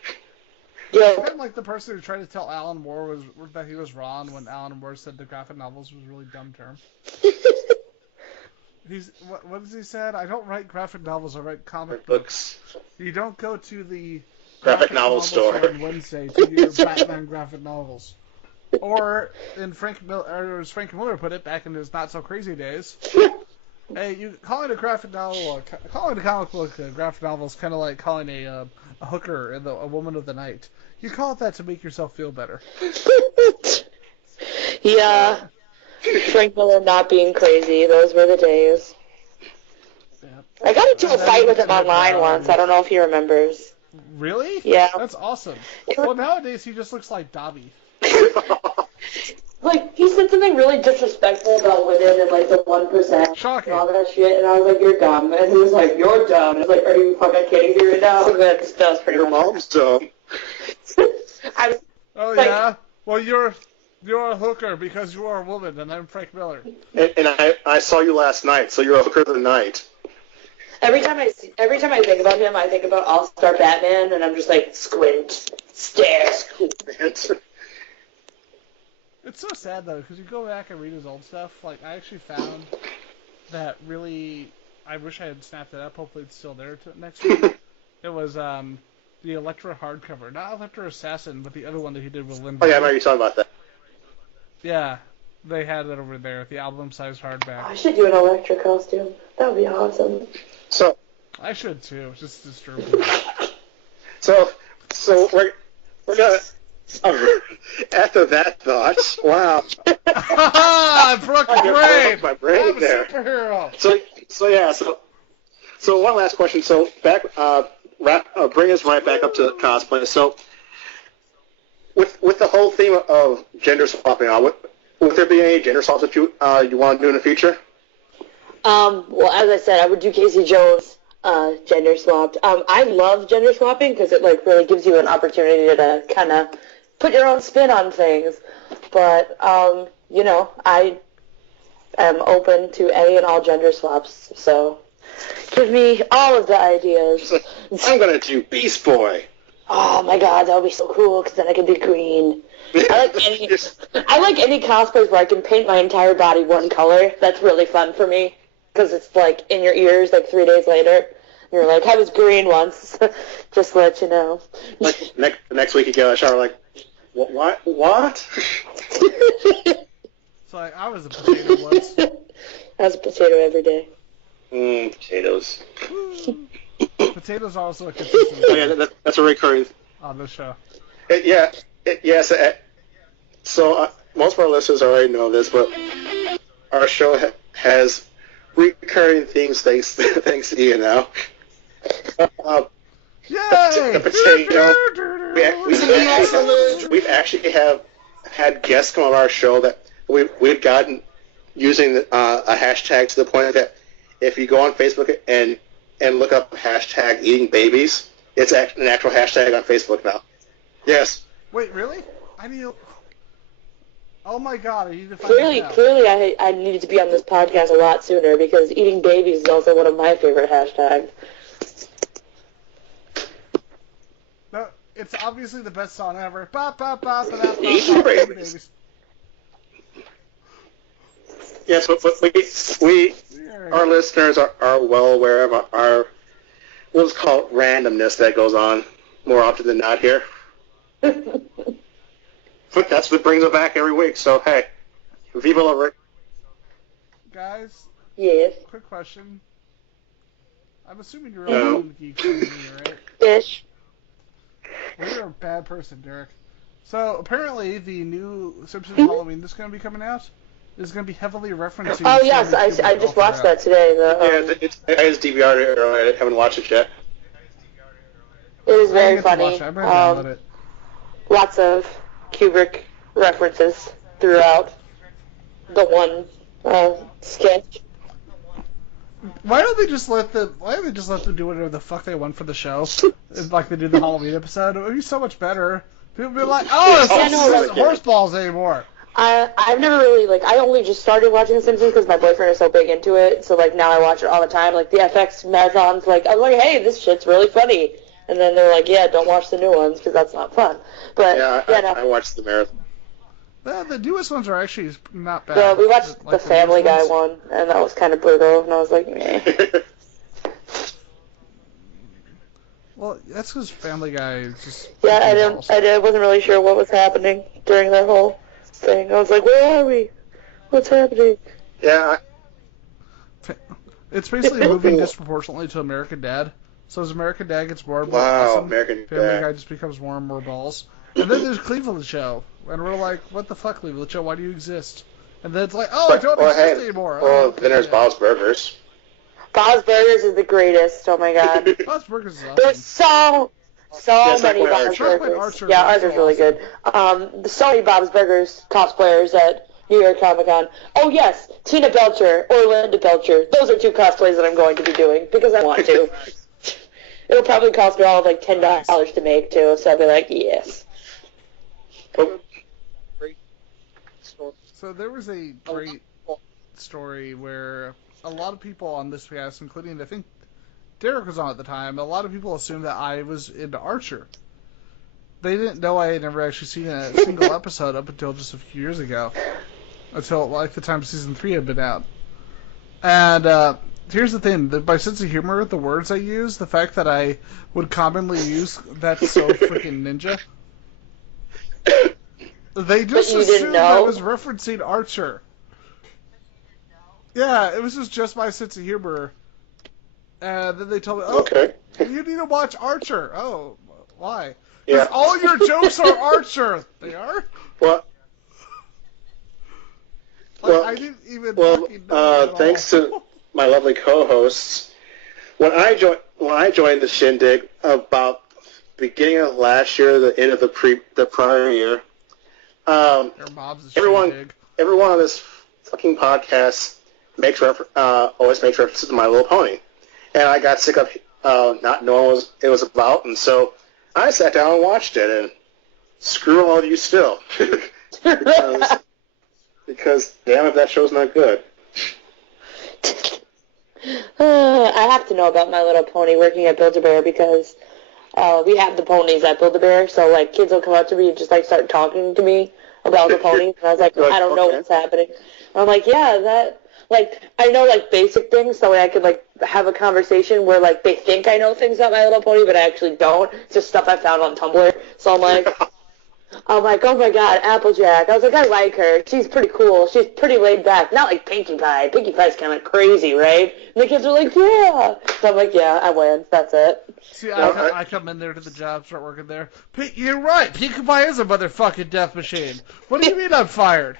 Yeah. Kind of like the person who tried to tell Alan Moore that he was wrong when Alan Moore said the graphic novels was a really dumb term. What has he said? I don't write graphic novels, I write comic books. You don't go to the graphic novel store on Wednesday to get your Batman graphic novels. Or, as Frank Miller put it back in his not so crazy days, hey, you calling a graphic novel, calling a comic book a graphic novel is kind of like calling a hooker in a woman of the night. You call it that to make yourself feel better. Yeah. Frank Miller not being crazy. Those were the days. Yeah. I got into a fight with him online once. I don't know if he remembers. Really? Yeah. That's awesome. Well, nowadays he just looks like Dobby. Like, he said something really disrespectful about women and, like, the 1%. Shocking. And all that shit, and I was like, you're dumb. And he was like, you're dumb. And I was like, are you fucking kidding me right now? That was pretty Your much mom's dumb. Oh, like, yeah? Well, you're a hooker because you are a woman, and I'm Frank Miller. And I saw you last night, so you're a hooker of the night. Every time I think about him, I think about All-Star Batman, and I'm just like, squint, stare, squint. It's so sad, though, because you go back and read his old stuff. Like, I actually found that really... I wish I had snapped it up. Hopefully it's still there next week. It was the Elektra hardcover. Not Elektra Assassin, but the other one that he did with Lynn. Oh, yeah, I remember you talking about that. Yeah, they had it over there, the album-sized hardback. I should do an Elektra costume. That would be awesome. So... I should, too. It's just disturbing. So we're gonna... after that thought, wow. I broke my brain. My brain I'm there. a superhero. So So one last question. So bring us right back up to cosplay. So with the whole theme of gender swapping, would there be any gender swaps that you want to do in the future? Well, as I said, I would do Casey Jones gender swapped. I love gender swapping because it like really gives you an opportunity to kind of put your own spin on things. But you know, I am open to any and all gender swaps. So give me all of the ideas. I'm gonna do Beast Boy. Oh my god, that would be so cool because then I could be green. I like any cosplays where I can paint my entire body one color. That's really fun for me because it's like in your ears like 3 days later. You're like, I was green once. Just to let you know. Like next week you get out of the shower like, what? It's like, I was a potato once. I was a potato every day. Potatoes. Potatoes are also a consistent Oh yeah, that's a recurring. on this show. Yes. So most of our listeners already know this, but our show has recurring themes thanks to Ian now. Yay! The potato. We've actually had guests come on our show that we've gotten using a hashtag to the point that if you go on Facebook and look up hashtag eating babies, it's an actual hashtag on Facebook now. Yes. Wait, really? I need. Oh my god! I need to find that out. Clearly, I needed to be on this podcast a lot sooner because eating babies is also one of my favorite hashtags. No, it's obviously the best song ever. Ba ba ba ba ba ba. Eating babies. Yes, but we our listeners are well aware of our what's called randomness that goes on more often than not here. But that's what brings it back every week. So hey, Viva la Rick. Guys. Yes. Quick question. I'm assuming you're all in geeks like me, right? Ish. Well, you're a bad person, Derek. So apparently the new Simpsons Halloween that's going to be coming out is going to be heavily referencing. Oh yes, I just watched that today. I just DVR'd it earlier. I haven't watched it yet. It is very funny. I better download it. Lots of Kubrick references throughout the one sketch. Why don't they just let them do whatever the fuck they want for the show? Like they did the Halloween episode. It would be so much better. People would be like, oh, this isn't horse balls anymore. I've never really, I only just started watching The Simpsons because my boyfriend is so big into it, so, now I watch it all the time. Like, the FX marathons, I was like, hey, this shit's really funny. And then they're like, yeah, don't watch the new ones because that's not fun. But, I watched the marathon. The newest ones are actually not bad. We watched the Family Guy one, and that was kind of brutal, and I was like, meh. Well, that's because Family Guy is just... Yeah, I wasn't really sure what was happening during that whole thing. I was like, where are we? What's happening? Yeah. It's basically moving disproportionately to American Dad. So as American Dad gets more and more awesome, Family Guy just becomes more and more balls. And then there's Cleveland Show, and we're like, what the fuck, Cleveland Show? Why do you exist? And then it's like, I don't exist anymore. Then there's Bob's Burgers. Bob's Burgers is the greatest. Oh my god. Bob's Burgers is awesome. There's so many Bob's Burgers. Yeah, Archer's really good. So many Bob's Burgers cosplayers at New York Comic Con. Oh yes, Tina Belcher or Linda Belcher. Those are two cosplays that I'm going to be doing because I want to. It'll probably cost me all $10 to make too, so I'll be like, yes. So there was a great story where a lot of people on this cast, including I think Derek was on at the time, a lot of people assumed that I was into Archer. They didn't know I had never actually seen a single episode up until just a few years ago. Until the time season 3 had been out. And here's the thing, my sense of humor, the words I use, the fact that I would commonly use that's so freaking ninja. They just assumed I was referencing Archer. Yeah, it was just my sense of humor. And then they told me, okay, you need to watch Archer. Oh, why? Because all your jokes are Archer. They are? Well, I didn't even fucking know thanks to my lovely co-hosts, when I joined the Shindig about beginning of last year, the end of the prior year, Your mom's a everyone on this fucking podcast always makes references to My Little Pony, and I got sick of not knowing what it was about, and so I sat down and watched it, and screw all of you still, because damn if that show's not good. I have to know about My Little Pony working at Build-A-Bear because we have the ponies at Build-A-Bear, so like kids will come up to me and just like start talking to me about the ponies, and I was like, I don't know what's happening. And I'm like, yeah, that like I know like basic things, so I can like have a conversation where like they think I know things about My Little Pony, but I actually don't. It's just stuff I found on Tumblr. So I'm like, oh my god, Applejack. I was like, I like her. She's pretty cool. She's pretty laid back. Not like Pinkie Pie. Pinkie Pie's kind of crazy, right? And the kids are like, yeah. So I'm like, yeah, I win. That's it. See, I come in there to the job, start working there. You're right. Pinkie Pie is a motherfucking death machine. What do you mean I'm fired?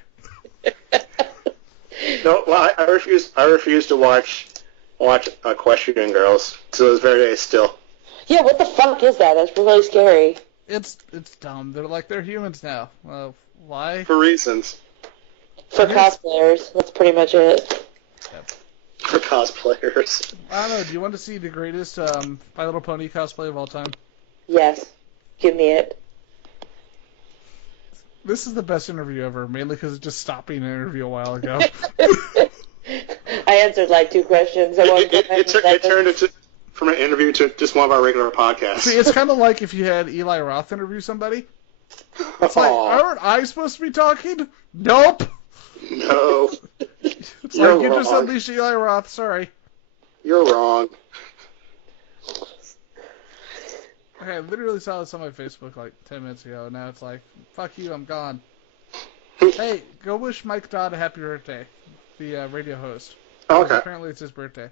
No, well, I refuse to watch Equestrian Girls to this very day still. Yeah, what the fuck is that? That's really scary. It's dumb. They're humans now. Why? For reasons. For cosplayers. That's pretty much it. Yep. For cosplayers. I don't know. Do you want to see the greatest My Little Pony cosplay of all time? Yes. Give me it. This is the best interview ever, mainly because it just stopped being an interview a while ago. I answered like 2 questions. It turned into from an interview to just one of our regular podcasts. See, it's kind of like if you had Eli Roth interview somebody. It's like, aren't I supposed to be talking? Nope. No. It's like you just unleashed Eli Roth. Sorry. You're wrong. Okay, I literally saw this on my Facebook like 10 minutes ago, and now it's like, fuck you, I'm gone. Hey, go wish Mike Dodd a happy birthday, the radio host. Okay. Apparently it's his birthday.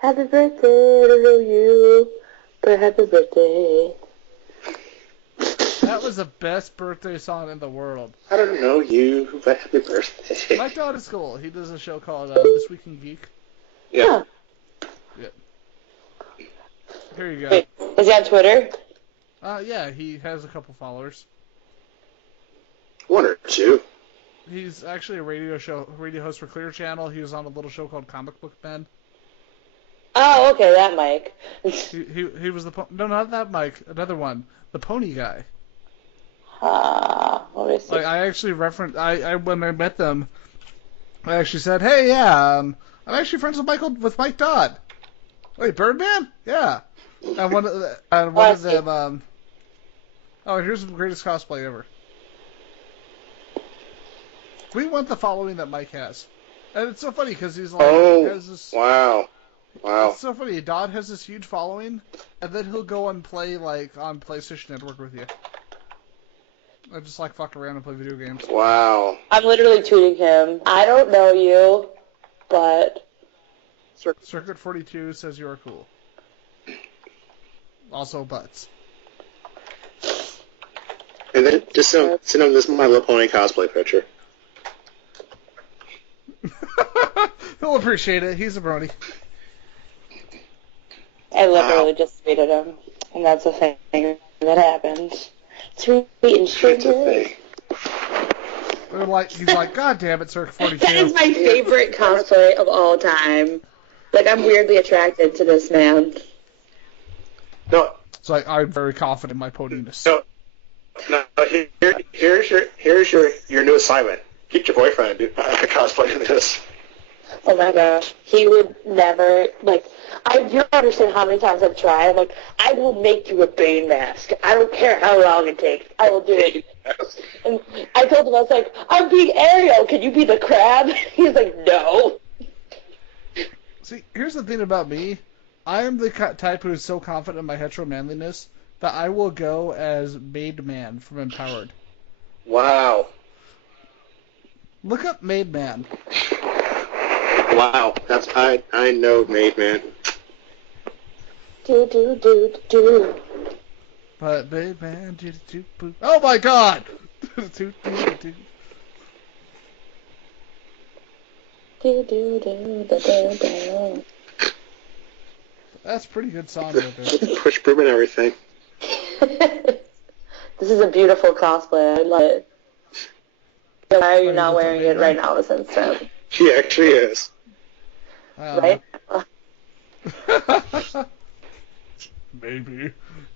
Happy birthday to you. Happy birthday. That was the best birthday song in the world. I don't know you, but happy birthday. Mike Dodd is cool. He does a show called This Week in Geek. Yeah. Yeah. Here you go. Wait, is he on Twitter? Yeah, he has a couple followers. 1 or 2. He's actually a radio host for Clear Channel. He was on a little show called Comic Book Men. Oh, okay, that Mike. he was no, not that Mike. Another one, the Pony guy. What is it? Like I actually referenced. I when I met them, I actually said, "Hey, yeah, I'm actually friends with Mike Dodd." Wait, Birdman? Yeah. And one of them. Oh, here's the greatest cosplay ever. We want the following that Mike has, and it's so funny because he's like, wow. It's so funny. Dodd has this huge following, and then he'll go and play like on PlayStation Network with you. I just like fuck around and play video games. Wow. I'm literally tweeting him. I don't know you, but Circuit 42 says you are cool. Also butts. And then just send him this My Little Pony cosplay picture. He'll appreciate it. He's a brony. I literally just tweeted him, and that's a thing that happens. Sweet and sugar. He's like, God damn it, Circuit 42. That is my favorite cosplay of all time. Like, I'm weirdly attracted to this man. No. It's like, I'm very confident in my poniness. No, here's your new assignment. Get your boyfriend to cosplay this. Oh my gosh. He would never, like, you don't understand how many times I've tried. I'm like, I will make you a Bane mask. I don't care how long it takes. I will do it. And I told him, I was like, I'm being Ariel. Can you be the crab? He's like, no. See, here's the thing about me. I am the type who is so confident in my hetero-manliness that I will go as Maid Man from Empowered. Wow. Look up Maid Man. Wow. I know Maid Man. Do. But Maid Man, do. Oh my God! Do. That's a pretty good song right there. Push broom and everything. This is a beautiful cosplay. I love it. Why are you not wearing it right now since then? She actually is. Right? Maybe.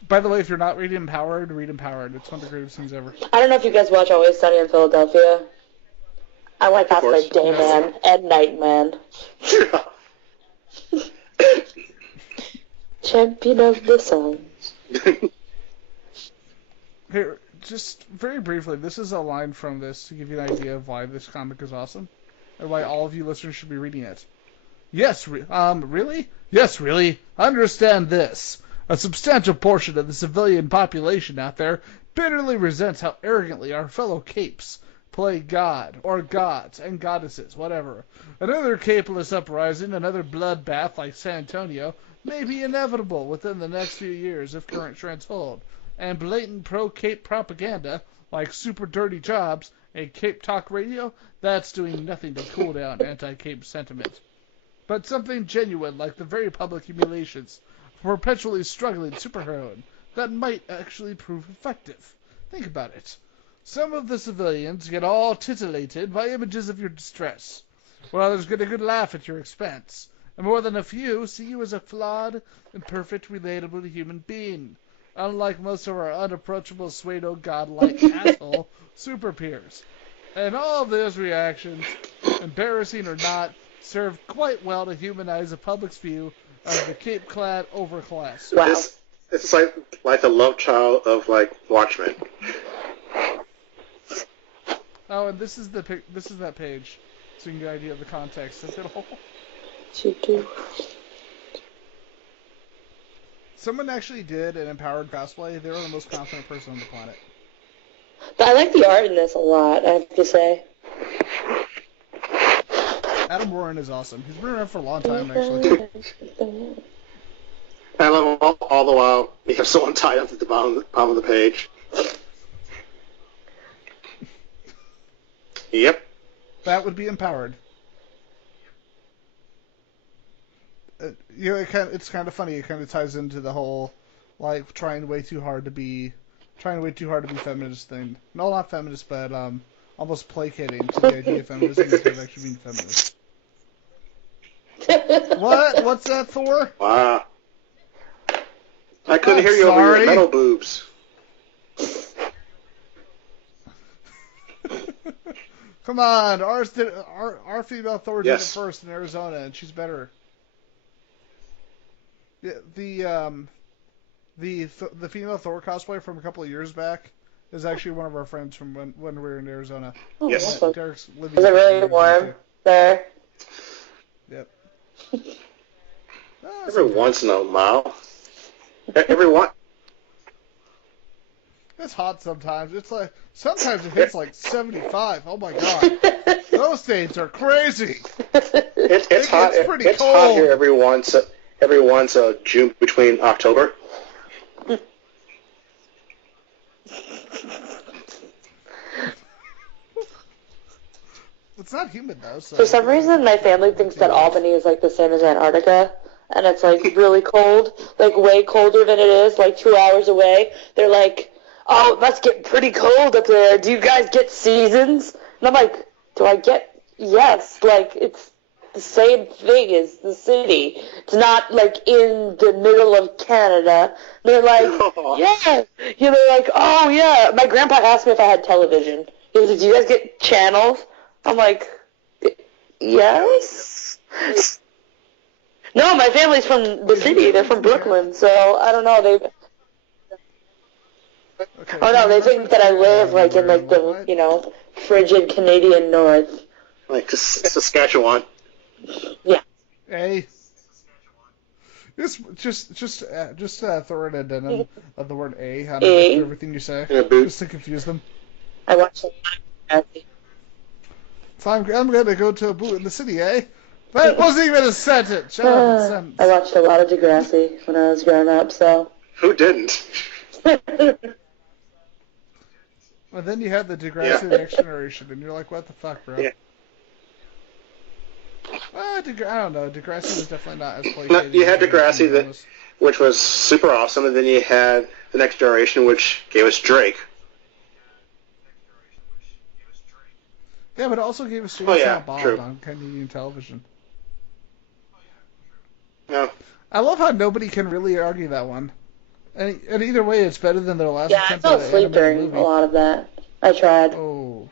By the way, if you're not reading Empowered, read Empowered. It's one of the greatest things ever. I don't know if you guys watch Always Sunny in Philadelphia. I like cosplay Day Man and Night Man. Champion of the sun. Here, just very briefly, this is a line from this to give you an idea of why this comic is awesome and why all of you listeners should be reading it. Yes, really? Yes, really. Understand this. A substantial portion of the civilian population out there bitterly resents how arrogantly our fellow capes play God, or gods and goddesses, whatever. Another capeless uprising, another bloodbath like San Antonio, may be inevitable within the next few years if current trends hold. And blatant pro-cape propaganda, like super dirty jobs and cape talk radio, that's doing nothing to cool down anti-cape sentiment. But something genuine, like the very public humiliations of a perpetually struggling superheroine, that might actually prove effective. Think about it. Some of the civilians get all titillated by images of your distress, while others get a good laugh at your expense, and more than a few see you as a flawed, imperfect, relatable human being, unlike most of our unapproachable, pseudo-godlike asshole super peers. And all of those reactions, embarrassing or not, serve quite well to humanize the public's view of the cape-clad overclass. Wow. This is like the love child of like Watchmen. Oh, and this is that page, so you can get an idea of the context of it all. Someone actually did an empowered cosplay. They were the most confident person on the planet. But I like the art in this a lot, I have to say. Adam Warren is awesome. He's been around for a long time, actually. I love him all the while. You have someone tied up at the bottom of the page. Yep. That would be empowered. It's kind of funny. It kind of ties into the whole, like, trying way too hard to be feminist thing. No, not feminist, but almost placating to the idea of feminism instead of actually being feminist. What? What's that, Thor? Wow. I couldn't hear you over your metal boobs. Come on, our female Thor did it first in Arizona, and she's better. Yeah, the female Thor cosplay from a couple of years back is actually one of our friends from when we were in Arizona. Oh, yes. Derek's living. Is it really warm there? Yep. Every once in a while. Every one. It's hot sometimes. It's like sometimes it hits like 75. Oh my god, those days are crazy. It's hot. It's pretty it's cold. Hot here every once June between October. It's not humid though. So For some reason, my family thinks that Albany is like the same as Antarctica, and it's like really cold, like way colder than it is, like 2 hours away. They're like, "Oh, it must get pretty cold up there. Do you guys get seasons?" And I'm like, "Do I get?" Yes, like it's the same thing as the city. It's not like in the middle of Canada. They're like, "Yeah." They're like, "Oh yeah." My grandpa asked me if I had television. He was like, "Do you guys get channels?" I'm like, "Yes." No, my family's from the city. They're from Brooklyn, so I don't know. Okay, Oh no, they think that I live like in like the frigid Canadian North. Like Saskatchewan. Yeah. A. Just throw an addendum of the word A on everything you say, just to confuse them. I watched a lot of Degrassi. So I'm gonna go to a boot in the city, eh? That wasn't even a sentence. Shut up, it's a sentence. I watched a lot of Degrassi when I was growing up, so. Who didn't? And then you had the Degrassi Next Generation, and you're like, what the fuck, bro? Yeah. I don't know. Degrassi was definitely not as No, placated. you had as Degrassi, Game which was super awesome, and then you had The Next Generation, which gave us Drake. Yeah, but it also gave us Oh, James yeah, Bob true. on Canadian television. No. I love how nobody can really argue that one. And either way, it's better than their last Yeah, I attempt fell at an asleep animated during movie. a lot of that. I tried. Oh.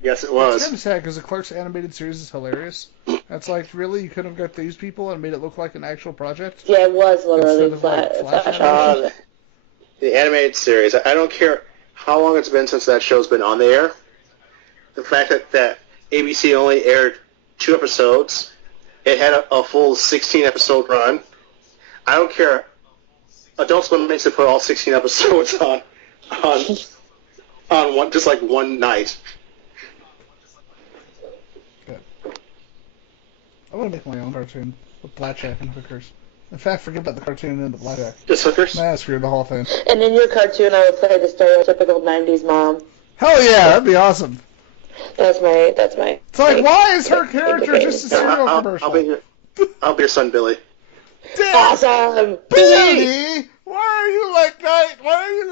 Yes, it It's was. kind of sad because the Clerks animated series is hilarious. It's like, really, you could have got these people and made it look like an actual project? Yeah, it was literally Instead of, like, flash Flash animation. The animated series. I don't care how long it's been since that show's been on the air. The fact that ABC only aired 2 episodes, it had a full 16-episode run. I don't care. Adult Swim makes it put all 16 episodes on one, just like one night. Good. I want to make my own cartoon with blackjack and hookers. In fact, forget about the cartoon and the blackjack. Just hookers? Nah, screw the whole thing. And in your cartoon, I would play the stereotypical 90s mom. Hell yeah, that'd be awesome. That's my. It's like, why is her character just a cereal commercial? I'll be your son, Billy. Damn, Awesome! Billy! Why are you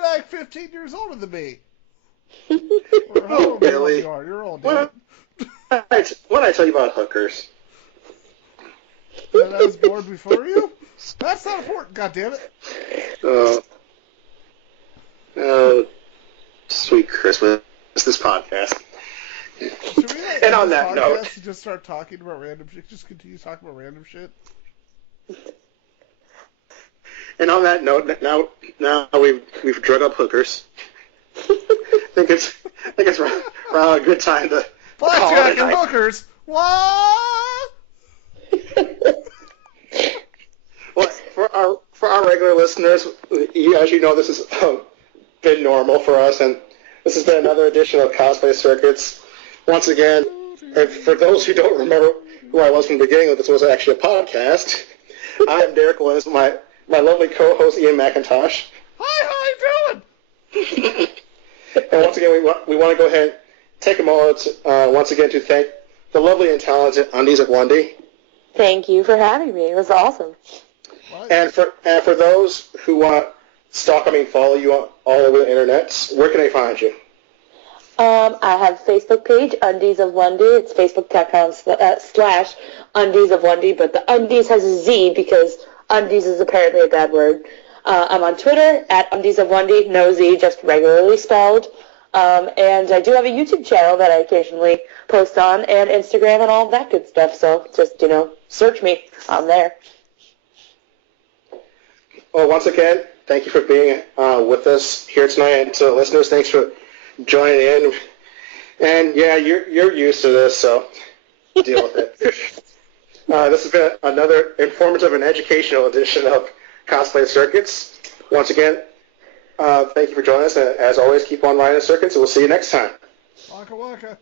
like 15 years older than me? Or how old Billy. you are? You're old, What dude. did I tell you about hookers? That I was born before you? That's not important, goddammit. Oh, sweet Christmas. This podcast. Should we And on that note, just start talking about random shit? Just continue talking about random shit? and on that note, now we've drug up hookers. I think it's around a good time to call it Blackjack a and night. hookers! What? Well, for our regular listeners, as you know, this has been normal for us, and this has been another edition of Cosplay Circuits. Once again, and for those who don't remember who I was from the beginning, this was actually a podcast. I'm Derrick Williams, my lovely co-host Ian McIntosh. Hi, how you doing? And once again, we want to go ahead and take a moment once again to thank the lovely and talented UndiesofWondy. Thank you for having me. It was awesome. And for those who want to follow you all over the internet, where can they find you? I have a Facebook page, Undies of Wondy. It's facebook.com/UndiesofWondy, but the Undies has a Z because undies is apparently a bad word. I'm on Twitter at UndiesofWondy, no Z, just regularly spelled. And I do have a YouTube channel that I occasionally post on, and Instagram and all that good stuff. So just, search me on there. Well, once again, thank you for being with us here tonight, and to the listeners, thanks for joining in. And yeah, you're used to this, so deal with it. This has been another informative and educational edition of Cosplay Circuits. Once again, thank you for joining us, and as always, keep on riding the circuits, and we'll see you next time. Waka waka.